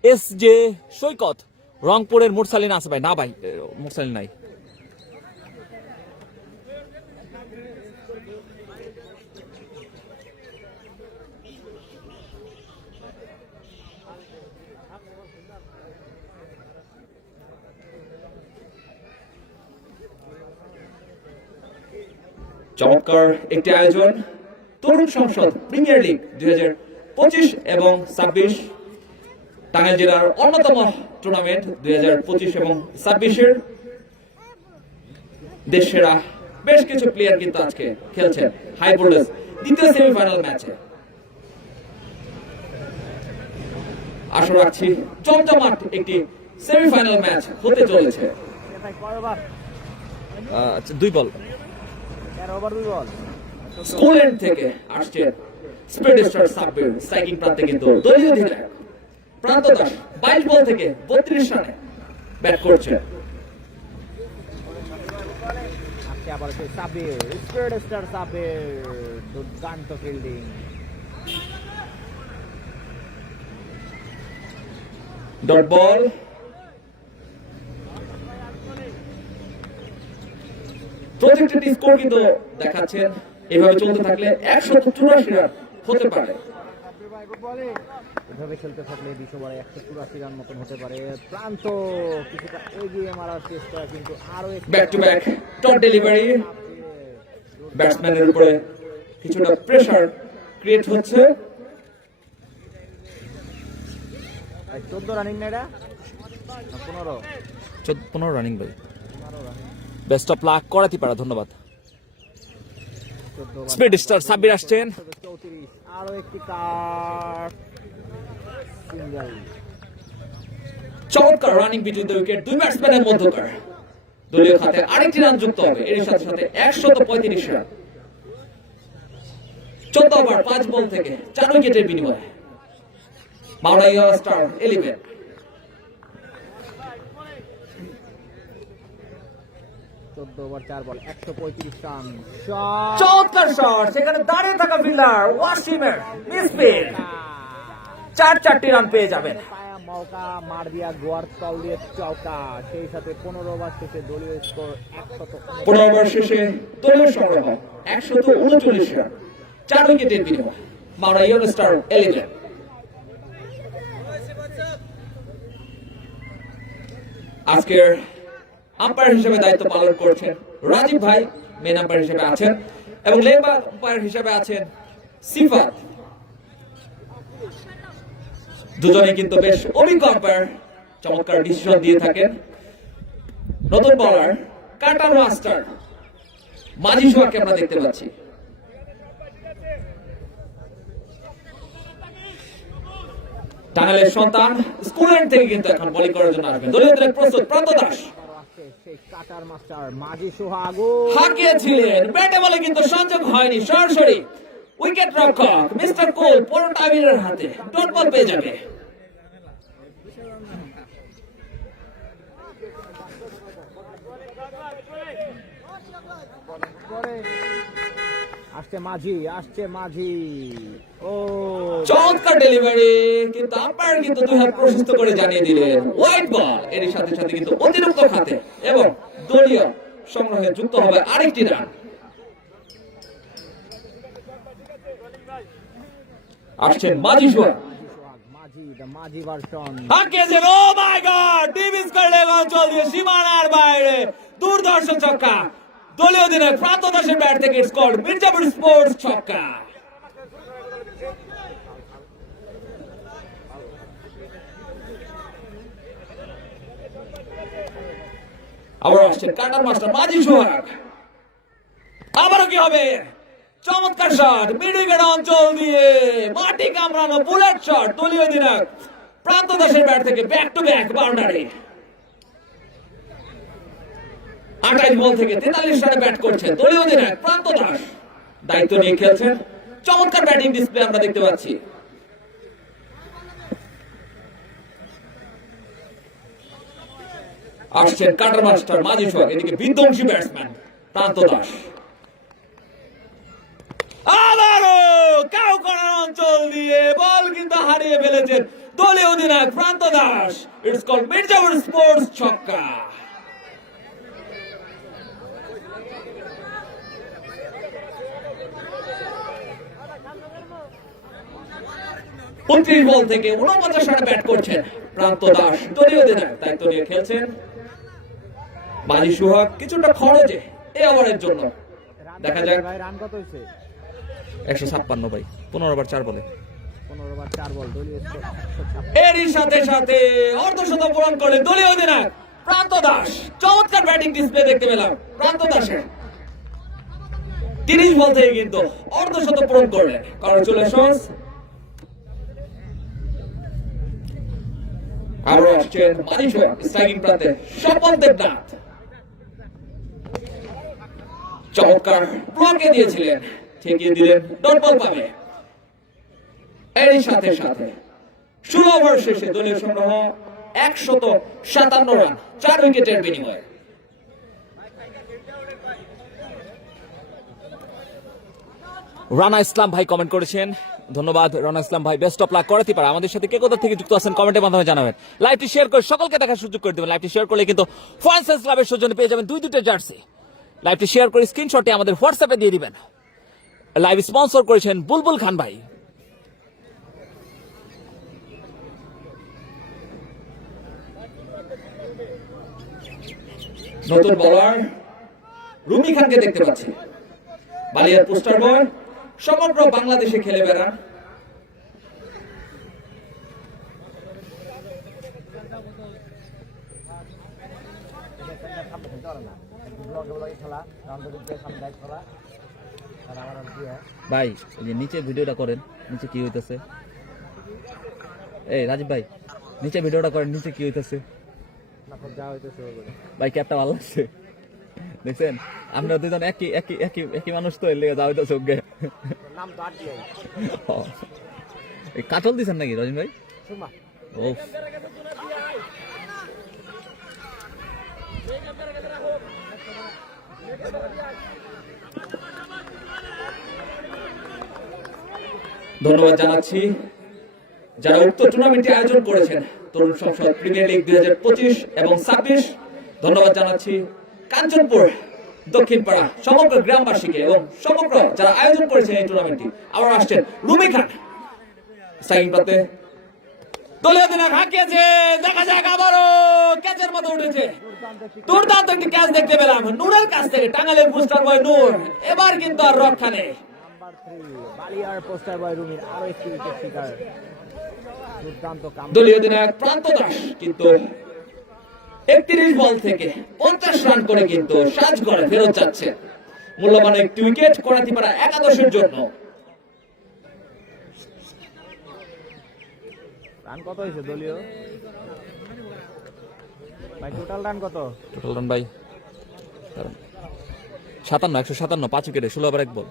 এস জে সৈকত, রংপুরের মুরসালিন আছে ভাই না ভাই, মুরসালিন নাই। চমৎকার একটি আয়োজন তরুণ সংসদ প্রিমিয়ার লিগ 2025 এবং 26 টাঙ্গাইল জেলার অন্যতম টুর্নামেন্ট 2025 এবং 26-এর দেশসেরা বেশ কিছু প্লেয়ার কিন্তু আজকে খেলছেন হাই ভোল্টেজ দ্বিতীয় সেমিফাইনাল ম্যাচে। আশা রাখছি জমজমাট একটি সেমিফাইনাল ম্যাচ হতে চলেছে। ভাই কয় ওভার? আচ্ছা 2 বল। 13 ওভার 2 বল। স্কুলল্যান্ড থেকে আসছে স্পিরিট স্টার সাব্বির, স্ট্রাইকিং প্রান্তে কিন্তু দলীয় অধিনায়ক প্রান্ত দাস 22 বল থেকে 32 রানে ব্যাট করছে। আজকে আবার সেই সাবির, স্পিরিট স্টার সাবির, দুর্দান্ত fielding. Dot ball. Projected score কিন্তু দেখাচ্ছেন এভাবে চলতে থাকলে 184 রান হতে পারে। এভাবে খেলতে থাকলে 20 ওভারে 184 রান মতন হতে পারে। প্রান্ত কিছুটা এগিয়ে মারার চেষ্টা, কিন্তু আরো back to back top delivery, ব্যাটসম্যানের উপরে কিছুটা প্রেসার ক্রিয়েট হচ্ছে। 14 রানিং না এটা, 15 15 রানিং ভাই। বেস্ট অফ লাক করাতে পারা, ধন্যবাদ। স্পিড স্টার সাব্বির আসছেন। 34 আরো একটি কাট সিঙ্গেল। চমৎকার রানিং বিটুইন দ্য উইকেট, দুই ব্যাটসম্যানের মধ্যকার। দলীয় খাতে আরেকটি রান যুক্ত হবে, এর সাথে সাথে 135 রান। 14 ওভার 5 বল থেকে 4 উইকেটের বিনিময়ে মাওনা স্টার 11। 14 ওভার 4 বল 135 রান। চমৎকার শট, সেখানে দাঁড়িয়ে থাকা ফিল্ডার ওয়াসিমের মিসফিল, 4টি রান পেয়ে যাবেন। পায়া মৌকা মার দিয়া গোয়ার তল দিয়ে চৌকা। সেই সাথে 15 ওভার শেষে দলীয় স্কোর 100। 15 ওভার শেষে দলীয় সংগ্রহ 139 রান, 4 উইকেটের বিনিময়ে মাওনা স্টার 11। আজকের আম্পায়ার হিসেবে দায়িত্ব পালন করছেন রাজীব ভাই, মেন আম্পায়ার হিসেবে আছেন, এবং লেগ আম্পায়ার হিসেবে আছেন সিফাত। দুজনে কিন্তু বেশ অভিজ্ঞ আম্পায়ার, চমৎকার ডিসিশন দিয়ে থাকেন। নতুন বলার কাটার মাস্টার মাঝি সোহাগকে আমরা দেখতে পাচ্ছি। টাঙ্গাইলের সন্তান স্কুলের থেকে কিন্তু এখন বোলিং করার জন্য আসবেন। দলীয় দলের প্রস্তুত প্রান্ত দাস। সেই কাটার মাস্টার মাঝি সোহাগ হাঁকিয়েছিলেন, ব্যাটে বলে কিন্তু সংযোগ হয়নি। সরাসরি উইকেট রক্ষক মিস্টার কোল পরোটা আমিরের হাতে ডট বল পেয়ে যাবে। আসছে মাঝি। ও চমৎকার ডেলিভারি, কিন্তু আম্পায়ার কিন্তু দুই হাত প্রশস্ত করে জানিয়ে দিলেন হোয়াইট বল। এর সাথে সাথে কিন্তু অতিরিক্ত খাতে এবং দলীয় সংগ্রহে যুক্ত হবে আরেকটি রান। আসছেন মাঝি সোহাগ। মাঝি version. হাঁকিয়েছেন, O my god, deep square leg অঞ্চল দিয়ে সীমানার বাইরে দুর্ধর্ষ ছক্কা। দলীয় অধিনায়ক প্রান্ত দাসের ব্যাট থেকে স্কোর, মির্জাপুর স্পোর্টস ছক্কা। আবার আসছেন কাটার মাস্টার মাঝি সোহাগ। আবারও কি হবে? চমৎকার শট, মিড উইকেট অঞ্চল দিয়ে মাটি কামড়ানো বুলেট শট। দলীয় অধিনায়ক প্রান্ত দাসের ব্যাট থেকে ব্যাক টু ব্যাক বাউন্ডারি। 28 বল থেকে 43 রানে ব্যাট করছেন দলীয় অধিনায়ক প্রান্ত দাস, দায়িত্ব নিয়ে খেলছেন। চমৎকার ব্যাটিং ডিসপ্লে আমরা দেখতে পাচ্ছি। আসছেন কাটার মাস্টার মাঝি সোহাগ, এদিকে বিধ্বংসী ব্যাটসম্যান প্রান্ত দাস। আবারও কাউ করার অঞ্চল দিয়ে বল কিন্তু হারিয়ে ফেলেছেন দলীয় অধিনায়ক Pranto Das. It's called Mirzapur sports ছক্কা। পঁয়ত্রিশ বল থেকে 49 রানে ব্যাট করছেন প্রান্ত দাস, দলীয় অধিনায়ক দায়িত্ব নিয়ে খেলছেন। মাঝি সোহাগ কিছুটা খরচে এই ওভারের জন্য। দেখা যাক রান কত হয়েছে? 156 ভাই, 15 ওভার 4 বলে। 15 ওভার 4 বল, দলীয় স্কোর 156। এরই সাথে সাথে অর্ধশতক পূরণ করলেন দলীয় অধিনায়ক প্রান্ত দাস। চমৎকার ব্যাটিং ডিসপ্লে দেখতে পেলাম প্রান্ত দাসের। 30 বল থেকে কিন্তু অর্ধশতক পূরণ করলেন। কংগ্রেচুলেশনস। আরো আসছেন মাঝি সোহাগ, স্ট্রাইকিং প্রান্তে স্বপন দেবনাথ। চমৎকার ব্লকে দিয়েছিলেন, ঠেকিয়ে দিলেন, ডট বল পাবে। এরই সাথে সাথে 16 ওভার শেষে দলীয় সংগ্রহ 157 রান, 4 উইকেটের বিনিময়ে। রানা ইসলাম ভাই কমেন্ট করেছেন, ধন্যবাদ রানা ইসলাম ভাই। বেস্ট অফ লাক করাতে পারে। আমাদের সাথে কে কোথা থেকে যুক্ত আছেন কমেন্টের মাধ্যমে জানাবেন। লাইভটি শেয়ার করে সকলকে দেখার সুযোগ করে দেবেন। লাইভটি শেয়ার করলে কিন্তু ফ্রান্সেস ক্লাবের সৌজন্যে পেয়ে যাবেন 2 জার্সি। লাইভটি শেয়ার করে স্ক্রিনশটটি আমাদের হোয়াটসঅ্যাপে দিয়ে দিবেন। লাইভ স্পন্সর করেছেন বুলবুল খান ভাই। নতুন বলার রুমি খানকে দেখতে পাচ্ছি। বালিয়ার পোস্টার বয়, সমগ্র বাংলাদেশে খেলে বেড়ান। ভাই এই যে নিচে ভিডিওটা করেন, নিচে কি হইতেছে? এই রাজীব ভাই নিচে ভিডিওটা করেন, নিচে কি হইতেছে? ভাই ক্যাপটা ভালো লাগছে, দেখছেন? আমরা দুজন একই একই একই একই মানুষ তো, এর লেগে যা হইতেছে ওকে। এই কাতল দিছেন নাকি রজিন ভাই? ও ধন্যবাদ জানাচ্ছি যারা উক্ত টুর্নামেন্টটি আয়োজন করেছেন, তরুণ সংসদ প্রিমিয়ার লিগ 2025 এবং 26। ধন্যবাদ জানাচ্ছি কাঞ্চনপুর দক্ষিণ পাড়া সমগ্র গ্রামবাসীকে এবং সমগ্র যারা আয়োজন করেছেন এই টুর্নামেন্টটি। আবার আসছেন রুমি খান সাইন পাতে, দলীয় অধিনায়ক হাঁকিয়েছে, দেখা যাক আবারও ক্যাচের মতো উঠেছে। দুর্দান্ত একটি ক্যাচ দেখতে পেলাম নূরের কাছ থেকে, টাঙ্গাইলের বুস্টার বয় নূর। এবার কিন্তু আর রক্ষা নেই। বালিয়ার পোস্টার বয় রুমির আরো একটি উইকেট শিকার। দলীয় অধিনায়ক প্রান্ত দাস কিন্তু 31 বল থেকে 50 রান করে কিন্তু সাজঘরে ফেরত যাচ্ছে। মূল্যবান একটি উইকেট করাতিপাড়া একাদশের জন্য। রান কত হয়েছে দলীয় ভাই? টোটাল রান কত? টোটাল রান ভাই 57, 157, 5 উইকেটে 16 ওভার 1 বল।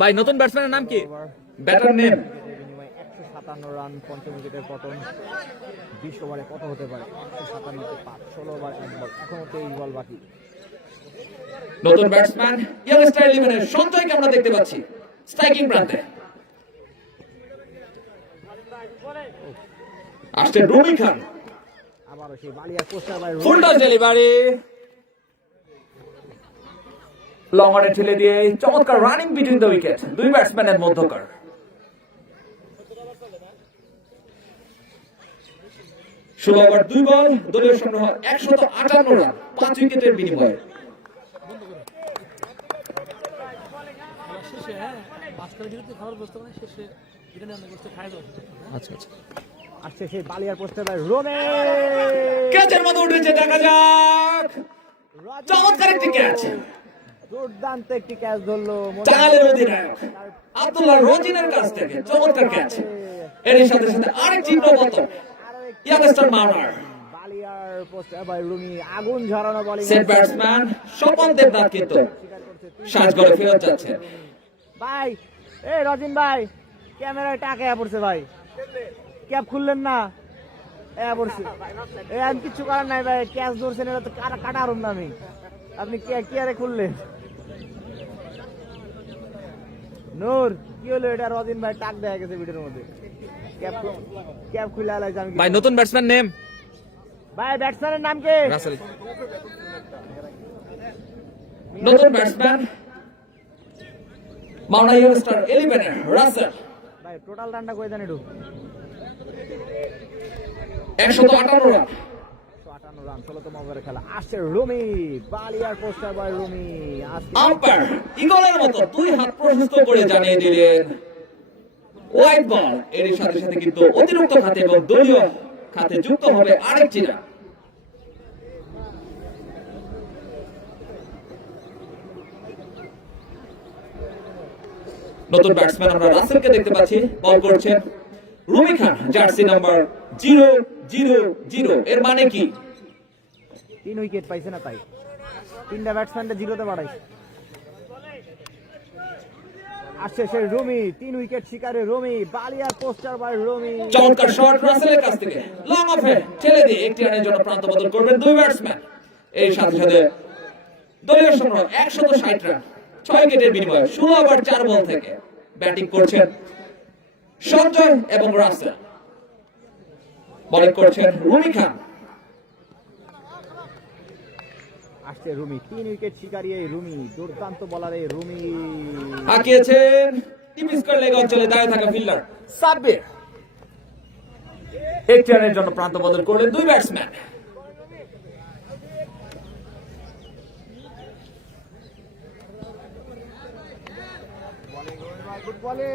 ভাই নতুন ব্যাটসম্যানের নাম কি? ব্যাটার নেম 157 রান, পঞ্চম উইকেটের পতন। 20 ওভারে কত হতে পারে? 157 তে 5, 16 ওভার 1 বল, এখনো 23 বল বাকি। নতুন ব্যাটসম্যান ইয়াংস্টার 11 এর সঞ্জয়কে আমরা দেখতে পাচ্ছি স্ট্রাইকিং প্রান্তে। আসছেন রুমি খান, আবারও সেই বালিয়ার poster boy full toss delivery, long অনে ঠেলে দিয়ে চমৎকার রানিং বিটুইন দ্য উইকেট, দুই ব্যাটসম্যানের মধ্যকার। ষোলো ওভার 2 বল, দলীয় সংগ্রহ 158 রান, 5 উইকেটের বিনিময়ে। আচ্ছা আচ্ছা, আসছে সেই বালিয়ার পোস্টার বাই রোমে, ক্যাচের মতো উঠেছে, দেখা যাক। চমৎকার একটি ক্যাচ, দুর্দান্ত একটি ক্যাচ ধরলো টাঙ্গাইলের অধিনায়ক আব্দুল্লাহ রজিনের কাছ থেকে। চমৎকার ক্যাচ, এর সাথে সাথে আরেক চিহ্ন পতন ইয়াংস্টার মাওনার। বালিয়ার পোস্টার বাই রুমি, আগুন ঝরানো bowling. Set batsman Swapan Debnath কিন্তু সাজঘরে ফেরত যাচ্ছে। ভাই এই রজিন ভাই, ক্যামেরায় টাকা পড়ছে ভাই, ক্যাপ খুললেন না? পড়ছে, আমি কিছু করার নাই ভাই, ক্যাচ ধরছেন, এটা তো কাটা আরম না আমি, আপনি কি আরে খুললেন? নূর কি হলো এটা? রজিন ভাই টাক দেখা গেছে ভিডিওর মধ্যে, ক্যাপ খুলে আলাইছে। আমি ভাই নতুন ব্যাটসম্যান নেম? ভাই ব্যাটসম্যানের নাম কি? রাসেল। নতুন ব্যাটসম্যান মাওনা ইয়াংস্টার 11 এর রাসেল। ভাই টোটাল রানটা কই জানি? 158 রান, 158 রান, 16তম ওভারে খেলা। আসছে রুমি, বালিয়ার পোস্টার বয় রুমি। আম্পায়ার ইগলের মতো 2 হাত প্রশস্ত করে জানিয়ে দিলেন হোয়াইট বল। এর সাথে সাথে কিন্তু অতিরিক্ত খাতে এবং দলীয় খাতে যুক্ত হবে আরেকটি রান। নতুন ব্যাটসম্যান আমরা রাসেলকে দেখতে পাচ্ছি, বল করছেন রুমি খান, জার্সি নাম্বার 000। এর মানে কি? 3 উইকেট পাইছে না, তাই 3টা ব্যাটসম্যানটা জিরোতে বাড়াইছে। আসছে সেই রুমি, 3 উইকেট শিকারে রুমি, বালিয়ার পোস্টার বাই রুমি। চমৎকার শট রাসেলের কাছ থেকে, লং অফে ঠেলে দিয়ে একটি রানের জন্য প্রান্ত বদল করবেন দুই ব্যাটসম্যান। এর সাথে সাথে দলীয় সংগ্রহ 160 রান, 6 উইকেটের বিনিময়ে 16 ওভার 4 বল থেকে ব্যাটিং করছেন সঞ্জয় এবং রাসেল, বোলিং করছেন রুমি খান। আসছে রুমি, 3 উইকেট শিকারী এই রুমি, দুর্দান্ত বলার এই রুমি। হাঁকিয়েছেন টিম স্কোয়ার লেগ অঞ্চলে দাঁড়িয়ে থাকা ফিল্ডার সাব্বির। একটি রানের জন্য প্রান্ত বদল করলেন দুই ব্যাটসম্যান। গুড বলে,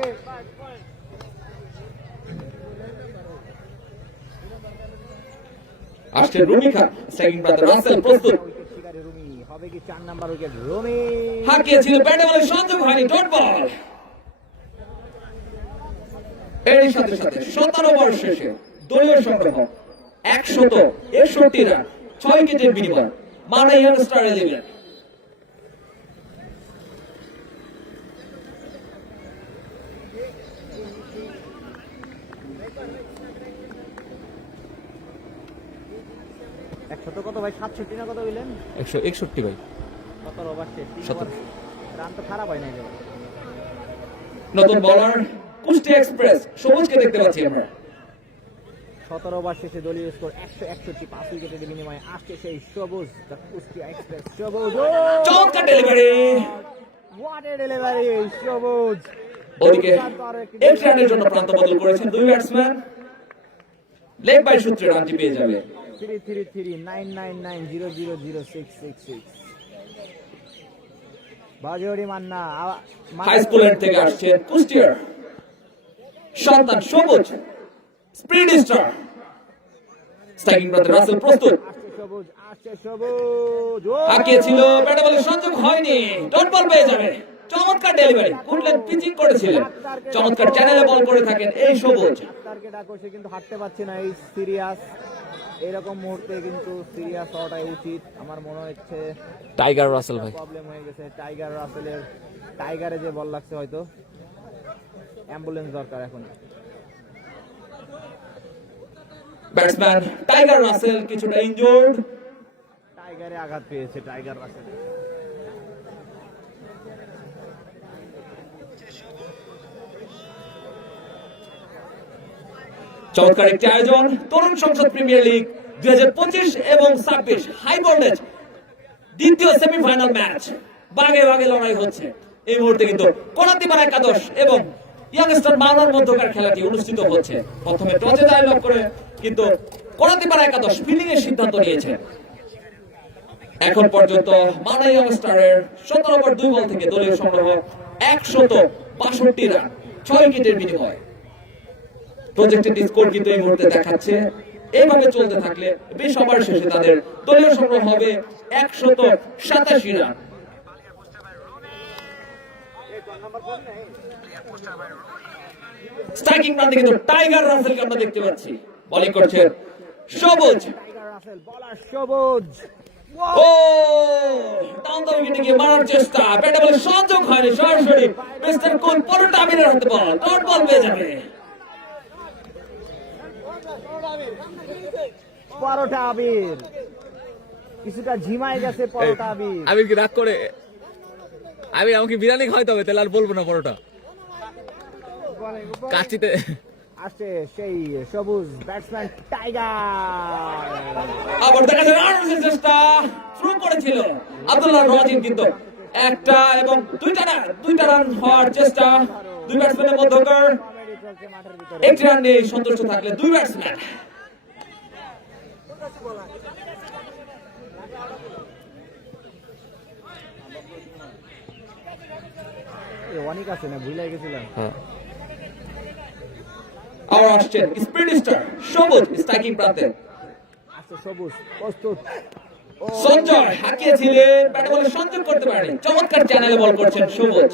আসছে রুমি খান, স্ট্রাইকিং প্রান্তে রাসেল প্রস্তুত। উইকেট শিকারী রুমি, হবে কি 4 নাম্বার উইকেট? রুমি হাঁকিয়েছিল, ব্যাটে বলে সংযোগ হয়নি, ডট বল। এরই সাথে সাথে 17 ওভার শেষে দলীয় সংগ্রহ 161 রান, 6 উইকেটের বিনিময় মানা ইয়াংস্টার 11। একশত কত ভাই? 67 না কত হইলেন? 161 ভাই। 17 ওভার শেষ, 17 রান তো খারাপ হয় না এবার। নতুন বোলার কুষ্টিয়া এক্সপ্রেস সবুজকে দেখতে পাচ্ছি আমরা। 17 ওভার শেষে দলীয় স্কোর 161, 5 উইকেটের বিনিময়ে আসছে সেই সবুজ, দ্য কুষ্টিয়া এক্সপ্রেস। সবুজ, চমৎকার ডেলিভারি, হোয়াট এ ডেলিভারি সবুজ। ওদিকে একটি রানের জন্য প্রান্ত বদল করেছেন দুই ব্যাটসম্যান। লেগ বাই সূত্রে রানটি পেয়ে যাবে। 3339990006666 বাজোরি মান্না। হাই স্কুলের থেকে আসছেন কুষ্টিয়ার সন্তান সবুজ, স্পিড স্টার। স্ট্রাইকিং প্রান্তে রাসেল প্রস্তুত। আসছে সবুজ, আসছে সবুজ। হাঁকিয়েছিল, ব্যাটে বলে সংযোগ হয়নি, ডট বল পেয়ে যাবে। চমৎকার ডেলিভারি, কুটলেন পিচিং করেছিলেন, চমৎকার চ্যানেলে বল করে থাকেন এই সবুজ। ডাক্তারকে ডাকো, সে কিন্তু হাঁটতে পারছে না, এই সিরিয়াস। এরকম মুহূর্তে কিন্তু সিরিয়াস হওয়াটাই উচিত। আমার মনে হচ্ছে টাইগার রাসেল ভাই প্রবলেম হয়ে গেছে টাইগার রাসেলের। টাইগারে যে বল লাগছে, হয়তো অ্যাম্বুলেন্স দরকার এখন। ব্যাটসম্যান টাইগার রাসেল কিছুটা ইনজুর্ড। টাইগারে আঘাত পেয়েছে টাইগার রাসেল। চমৎকার একটি আয়োজন, তরুণ সংসদ প্রিমিয়ার লিগ 2025 এবং 26 হাই ভোল্টেজ দ্বিতীয় সেমিফাইনাল ম্যাচ। বাগে বাগে লড়াই হচ্ছে এই মুহূর্তে, কিন্তু কোনাতিপাড়া একাদশ এবং ইয়াংস্টার মাওনার মধ্যকার খেলাটি অনুষ্ঠিত হচ্ছে। প্রথমে টসে জয়লাভ করে কিন্তু কোনাতিপাড়া একাদশ ফিল্ডিং এর সিদ্ধান্ত নিয়েছে। এখন পর্যন্ত মাওনা ইয়াংস্টারের 17 ওভার 2 বল থেকে দলীয় সংগ্রহ 162 রান, 6 উইকেটের বিনিময়। প্রজেক্টেড স্কোর কিন্তু এই মুহূর্তে দেখাচ্ছে এইভাবে চলতে থাকলে 20 ওভার শেষে তাদের দলীয় সংগ্রহ হবে 187 রান। স্ট্রাইকিং প্রান্তে কিন্তু টাইগার রাসেলকে আমরা দেখতে পাচ্ছি, বোলিং করছেন সবুজ। টাইগার রাসেল, বলার সবুজ। ও ডাউন দ্য উইকেটে গিয়ে মারার চেষ্টা, ব্যাটে বলে সংযোগ হয়নি, সরাসরি মিস্টার কুল পরোটা আমিরের হাতে বল, ডট বল পেয়ে যাবে। পরোটা আবির কিছুটা ঝিমাই গেছে, পরোটা আবির। আবির কি রাগ করে? আমি আমাকে বিরিয়ানি খাওয়াইতে হবে, তাহলে আর বলবো না পরোটা কাচিতে। আসছে সেই সবুজ ব্যাটসম্যান টাইগার। আবার দেখা যায় রানের চেষ্টা, থ্রু করেছিল আব্দুল্লাহ রাজিন, কিন্তু একটা এবং দুইটা রান হওয়ার চেষ্টা দুই ব্যাটসম্যানের মধ্যকার। কমেডি চলছে মাঠের ভিতরে। একটি রান নিয়ে সন্তুষ্ট থাকলে দুই ব্যাটসম্যান। অনেক আছে না, ভুলে গেছিলাম। আবার আসছেন স্পিড স্টার সবুজ, স্ট্রাইকিং প্রান্তে আসছে সবুজ, প্রস্তুত। সঞ্জয় হাঁকিয়েছিলেন, ব্যাটে বলে সংযোগ করতে পারেনি, চমৎকার চ্যানেলে বল করছেন সবুজ।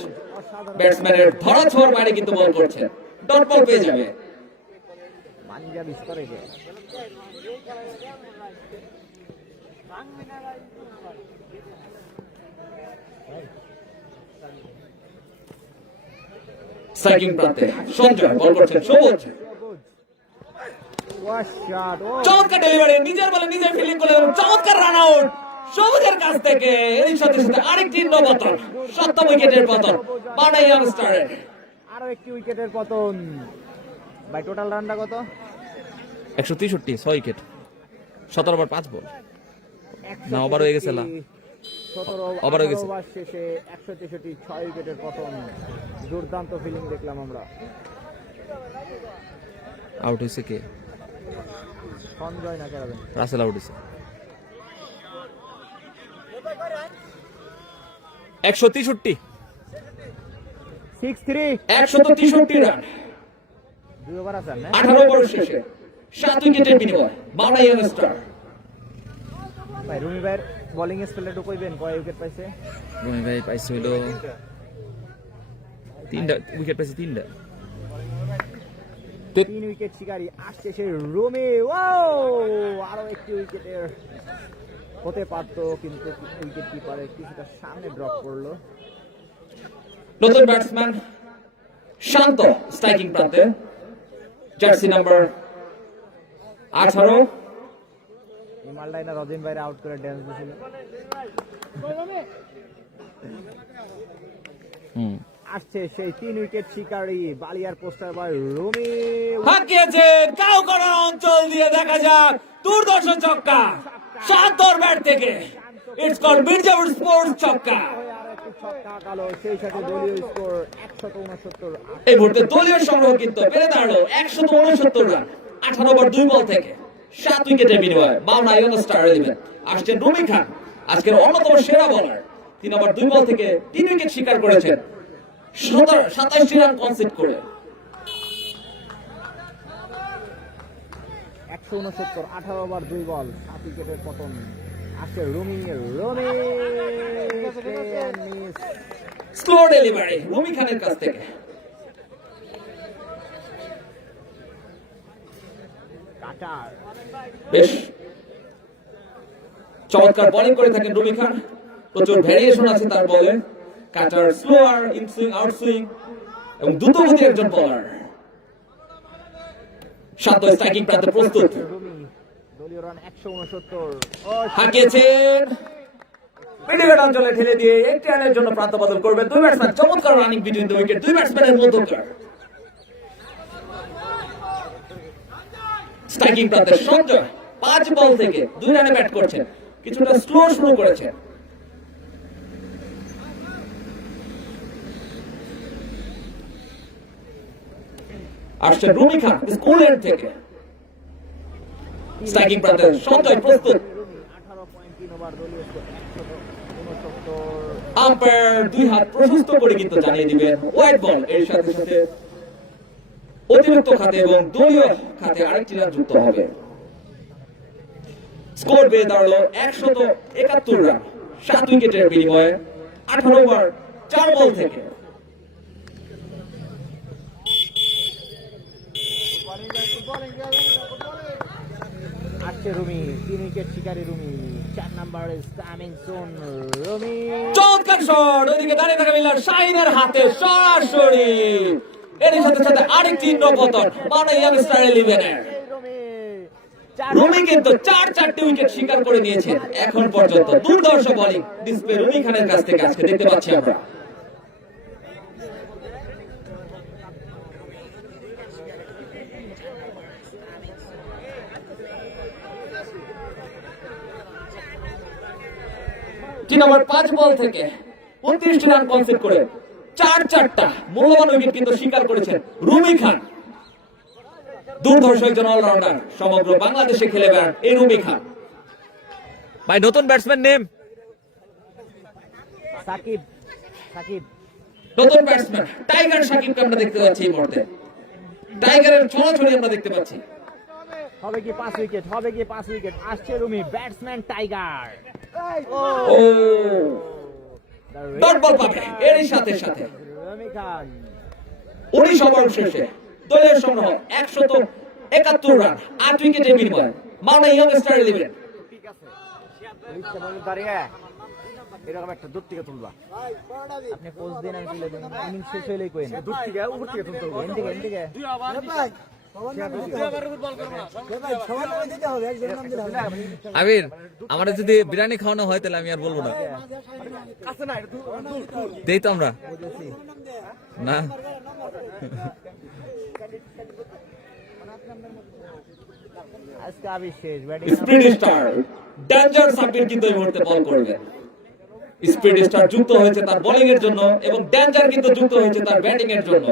ব্যাটসম্যানের ধরা ছোঁয়ার বাইরে কিন্তু বল করছেন, ডট বল পেয়ে যাবে। পাঞ্জাবি স্তরে গে স্ট্রাইকিং প্রান্তে সঞ্জয় বল করছেন সবুজ। চমৎকার ডেলিভারি, নিজের বলে নিজে ফিল্ডিং করে চমৎকার রান আউট সবুজের কাছ থেকে। এর সাথে সাথে আরেকটি নবতন, 7ম উইকেটের পতন মানা ইয়াংস্টারের। আরো একটি উইকেটের পতন। ভাই টোটাল রানটা কত? 163, 6 উইকেট, 17 ওভার 5 বল। না, ওভার হয়ে গেছে না। ওভার হয়ে গেছে। ওভার শেষে 163 6 উইকেটের পতন। দুর্দান্ত ফিলিং দেখলাম আমরা। আউট হয়েছে কে? সঞ্জয় না কেরাবেন। রাসেল আউট হয়েছে। 163 6-3 163 রান 2 ওভার আছে না? 18 ওভার শেষে 7 উইকেটের বিনিময় বাংলা ইয়ংস্টার। ভাই রুমি ভাইয়ের বোলিং স্পেলে একটু কইবেন কয় উইকেট পাইছে? রুমি ভাই পাইছে হইলো 3টা উইকেট পাইছে, 3টা। 3 উইকেট শিকারী আসছে সেই রুমি। ও আরো একটি উইকেটের হতে পারতো, কিন্তু উইকেট কিপারের কিছুটা সামনে ড্রপ করলো। নতুন ব্যাটসম্যান শান্ত স্ট্রাইকিং প্রান্তে, জার্সি নাম্বার 18। এই মালটাইনা রজিম ভাইরে আউট করে ড্যান্স দিছিল। আসছে সেই 3 উইকেট শিকারী বালিয়ার পোস্টার বয় রুমি। হাঁকিয়েছেন কাউকড়া অঞ্চল দিয়ে, দেখা যাক দুর্দর্শন ছক্কা শান্তর ব্যাট থেকে। ইটস কল মির্জাপুর স্পোর্টস ছক্কা। আর একটি ছক্কা কালো, সেই সাথে দলীয় স্কোর 169। এই মুহূর্তে দলীয় সংগ্রহ কিন্তু বেড়ে দাঁড়ালো 169 রান 18 ওভার 2 বল থেকে 7 উইকেটের বিনিময়ে মাওনা ইয়ংস্টার 11। আসছেন রুমি খান, আজকের অন্যতম সেরা বোলার। 3 ওভার 2 বল থেকে 3 উইকেট শিকার করেছেন 27 রান কনসিড করে। 169 18 ওভার 2 বল 7 উইকেটের পতন। আসছে রুমি। স্লো ডেলিভারি রুমি খানের কাছ থেকে। কাটার বেশ চমৎকার বোলিং করে থাকেন রুমি খান। প্রচুর ভ্যারিয়েশন আছে তার বলে। Cutter, slower, in swing, out swing এবং দ্রুতগতির একজন বোলার। শান্ত স্ট্রাইকিং প্রান্তে প্রস্তুত। রুমি দলীয় রান 169। হাঁকিয়েছেন মিডল অঞ্চলে ঠেলে দিয়ে 8 রানের জন্য প্রান্ত বদল করবেন দুই ব্যাটসম্যান। চমৎকার রানিং বিটুইন দ্য উইকেট, দুই ব্যাটসম্যানের মধ্যকার। স্ট্রাইকিং প্রান্তে সঞ্জয় 5 বল থেকে 2 রানে ব্যাট করছেন, কিছুটা স্লো শুরু করেছেন। আসছে রুমি খান স্কুল এন্ড থেকে। স্ট্রাইকিং প্রান্তে সঞ্জয় প্রস্তুত। 18.3 ওভার দলীয় স্কোর 169। আম্পায়ার 2 হাত প্রশস্ত করে কিন্তু জানিয়ে দিবেন হোয়াইট বল। এর সাথে সাথে অতিরিক্ত খাতে এবং দলীয় খাতে আরেকটি রান যুক্ত হবে। স্কোর বেড়ে দাঁড়ালো 171 রান 7 উইকেটের বিনিময়ে 18 ওভার 4 বল থেকে। আসছে রুমি, 3 উইকেট শিকারী রুমি। 4 নাম্বারে কামিং সুন রুমি। চমৎকার শট, ওইদিকে দাঁড়িয়ে থাকা মিলার শাহিনের হাতে সরাসরি। এর সাথে সাথে আরেকটি নবপতন মানে ইয়ংস্টার 11 এর। রুমি কিন্তু 4-4টি উইকেট শিকার করে নিয়েছেন এখন পর্যন্ত। দুর্ধর্ষ বোলিং ডিসপ্লে রুমি খানের কাছ থেকে আজকে দেখতে পাচ্ছি আমরা। নম্বর 5 বল থেকে 29টি রান কনসিড করে 4-4টা মূল্যবান উইকেট কিন্তু শিকার করেছেন রুমি খান। দুর্ধর্ষ একজন অলরাউন্ডার, সমগ্র বাংলাদেশে খেলে বেড়ান এই রুমি খান। ভাই নতুন ব্যাটসম্যান নেম সাকিব। নতুন ব্যাটসম্যান টাইগার সাকিবকে আমরা দেখতে পাচ্ছি এই মুহূর্তে। টাইগারের ছড়াছড়ি আমরা দেখতে পাচ্ছি। হবে কি 5 উইকেট? হবে কি 5 উইকেট? আসছে Rumi, batsman tiger. Oh dot ball পাবে এরই সাথে সাথে। রুমি খান 19 ওভার শেষে দলীয় সংগ্রহ 171 রান 8 উইকেটের বিনিময়ে মাওনা ইয়ংস্টার 11। দাঁড়িয়ে এরকম একটা দূর থেকে তুলবা। আপনি পোস্ট দিন, আমি তুলে দিন। ইনিংস শেষ হইলেই কইন। দূর থেকে উপর থেকে তুলতে হবে। এন থেকে আবির, আমার যদি বিরিয়ানি খাওয়ানো হয় তাহলে আমি আর বলবো না। দেই তো আমরা না। আজকে আবি শেষ batting. Sprint star danger Sakib কিন্তু এই মুহূর্তে বল করবেন। স্পিড স্টার যুক্ত হয়েছে তার বোলিং এর জন্য এবং ডেঞ্জার কিন্তু যুক্ত হয়েছে তার ব্যাটিং এর জন্য।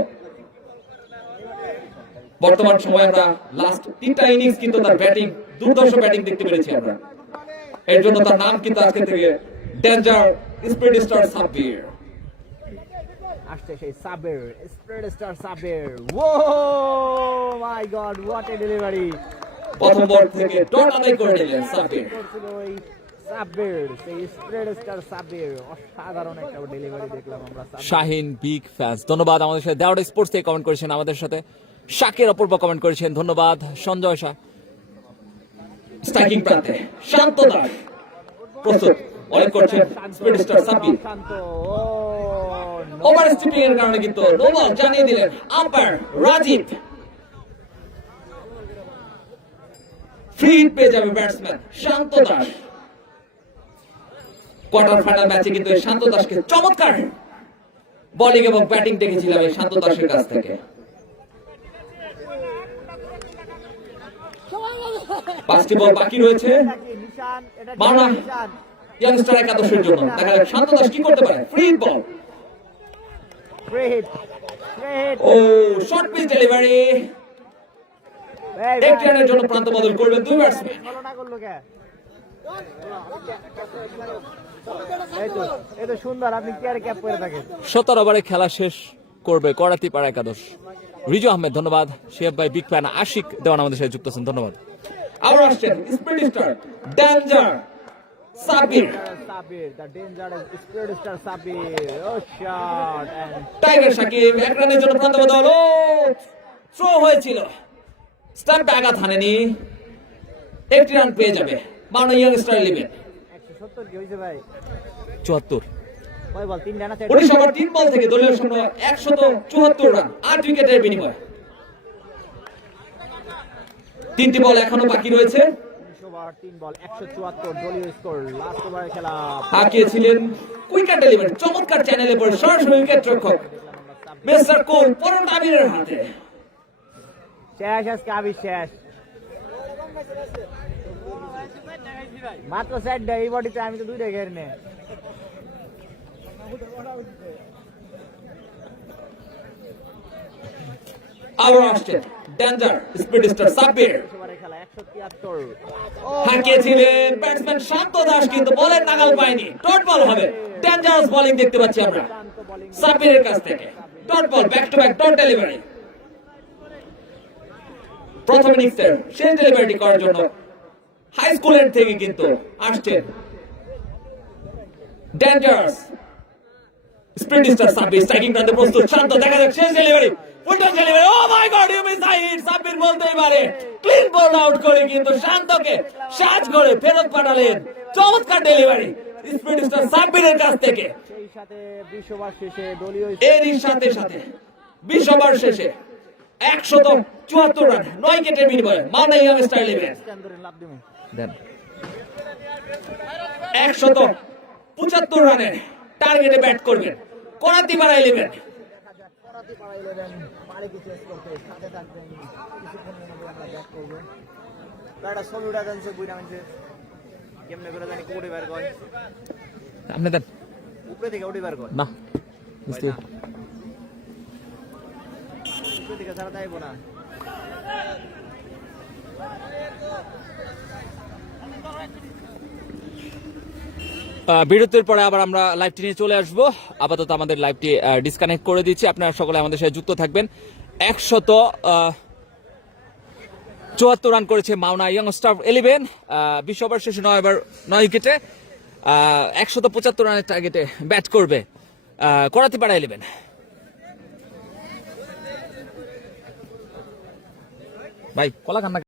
বর্তমান সময়ে আমরা লাস্ট 3টা ইনিংস কিন্তু তার ব্যাটিং, দুর্ধর্ষ ব্যাটিং দেখতে পেরেছি আমরা। এর জন্য তার নাম কিন্তু আজকে থেকে ডেঞ্জার স্পিড স্টার সাব্বির। আসছে সেই Saber, spread star Saber. Oh my god, what a delivery! প্রথম বল থেকে ডট আদায় করে নিলেন সাব্বির। করছিল ওই সাবের, সেই স্প্রেড স্টার সাবের। অসাধারণ একটা ডেলিভারি দেখলাম আমরা সাবের। শাহিন বিগ ফ্যান্স, ধন্যবাদ। আমাদের সাথে দেওয়ার স্পোর্টস থেকে কমেন্ট করেছেন, আমাদের সাথে শাকের অপূর্ব কমেন্ট করেছেন, ধন্যবাদ। সঞ্জয় শাহ স্ট্রাইকিং প্রান্তে শান্ত দাস প্রস্তুত, অনেক করছেন স্পিড স্টার সাব্বির। শান্ত, ওভার স্টিপিং এর কারণে কিন্তু নো বল জানিয়ে দিলেন আম্পায়ার রাজীব। ফ্রি হিট পেয়ে যাবে ব্যাটসম্যান শান্ত দাস। কোয়ার্টার ফাইনাল ম্যাচে কিন্তু এই শান্ত দাসকে চমৎকার বোলিং এবং ব্যাটিং দেখেছিলাম এই শান্ত দাসের কাছ থেকে। 5টি বল বাকি রয়েছে নিশান, এটা মাওনা নিশান। ইয়াংস্টার একাদশের জন্য। দেখা যাক শান্ত দাস কি করতে পারে। ফ্রি বল, ফ্রি হিট, ফ্রি হিট। ও শর্ট পিচ ডেলিভারি। একটি রানের জন্য প্রান্ত বদল করবেন দুই ব্যাটসম্যান। ফলো না করলো কে? এই তো সুন্দর, আপনি কি আর ক্যাপ করে থাকেন? 17 ওভারে খেলা শেষ করবে করাতিপাড়া একাদশ। রিজু আহমেদ, ধন্যবাদ। শিহাব ভাই বিগ ফ্যান। আশিক দেওয়ান আমাদের সাথে যুক্ত আছেন, ধন্যবাদ। আবার আসছেন speed star danger Sabbir. Sabir, the dangerous speed star Sabir. Oh shot end tiger Shakib এক রানের জন্য প্রান্ত বদল। ও থ্রো হয়েছিল, স্টাম্পে আঘাত হানেনি। একটি রান পেয়ে যাবে মাওনা ইয়াংস্টার 11। 170 কি হইছে ভাই? 74। কয় বল? 3 রান আছে। 19 ওভার 3 বল থেকে দলীয় সংগ্রহ 174 রান 8 উইকেটের বিনিময়ে। 3টি বল এখনো বাকি রয়েছে। 19 ওভার 3 বল 174 দলীয় স্কোর। লাস্ট ওভারে খেলা। হাঁকিয়েছিলেন কুইকার ডেলিভারি, চমৎকার চ্যানেলে পড়ে সরাসরি উইকেট রক্ষক মিস্টার কোল পরম আবিরের হাতে। শেষ আজকে আবি শেষ। মাত্র 4টা এই বডিতে, আমি তো 2টা ঘের নে। আবার আসছেন ডেঞ্জার স্পিড স্টার সাব্বির। ওভারে খেলা 173। হাঁকিয়েছিলেন ব্যাটসম্যান শান্ত দাস, কিন্তু বলের নাগাল পায়নি। ডট বল হবে। ডেঞ্জারাস বোলিং দেখতে পাচ্ছি আমরা সাব্বিরের কাছ থেকে। Dot ball, back to back dot delivery. প্রথম ইনিংসের শেষ ডেলিভারিটি করার জন্য হাই স্কুলের থেকে কিন্তু আসছেন dangerous speed star Sabbir. Striking প্রান্তে প্রস্তুত শান্ত, দেখা যাক শেষ ডেলিভারি। উল্টো delivery, oh my God, you miss hit. Sabbir বলতেই পারে ক্লিন বল আউট করে কিন্তু শান্তকে সাজ করে ফেরত পাঠালেন। চমৎকার ডেলিভারি স্পিড স্টার সাব্বিরের কাছ থেকে। সেই সাথে 20 ওভার শেষে দলীয় এরই সাথে সাথে 20 ওভার শেষে 174 রান 9 উইকেটের বিনিময়ে মাওনা ইয়াংস্টার 11 স্ট্যান্ডার্ডে লাভ দিমু। দেন 175 রানের টার্গেটে ব্যাট করবেন করাতিপাড়া 11। করাতে পারাইলেন মালিক চেস করতে সাথে থাকবেন। কিছুক্ষণের মধ্যে আমরা ব্যাক করব। গাড়িটা সলুটা দেনছে বুইরা মানছে। কেমনে করে জানি কোড়ে বের কয়। আপনি দেন উপরে থেকে ওড়ি বের কয়। না মিস্ত্রি। উপরে থেকে ছাড়া যাইবো না। বিরতির পরে আবার আমরা লাইভটি নিয়ে চলে আসবো। আপাতত আমাদের লাইভটি ডিসকানেক্ট করে দিচ্ছি। আপনারা সকলে আমাদের সাথে যুক্ত থাকবেন। 174 রান করেছে মাওনা ইয়াংস্টার 11। 20 ওভার শেষে 9 উইকেটে 175 রানের টার্গেটে ব্যাট করবে করাতিপাড়া 11। ভাই কলা খান না।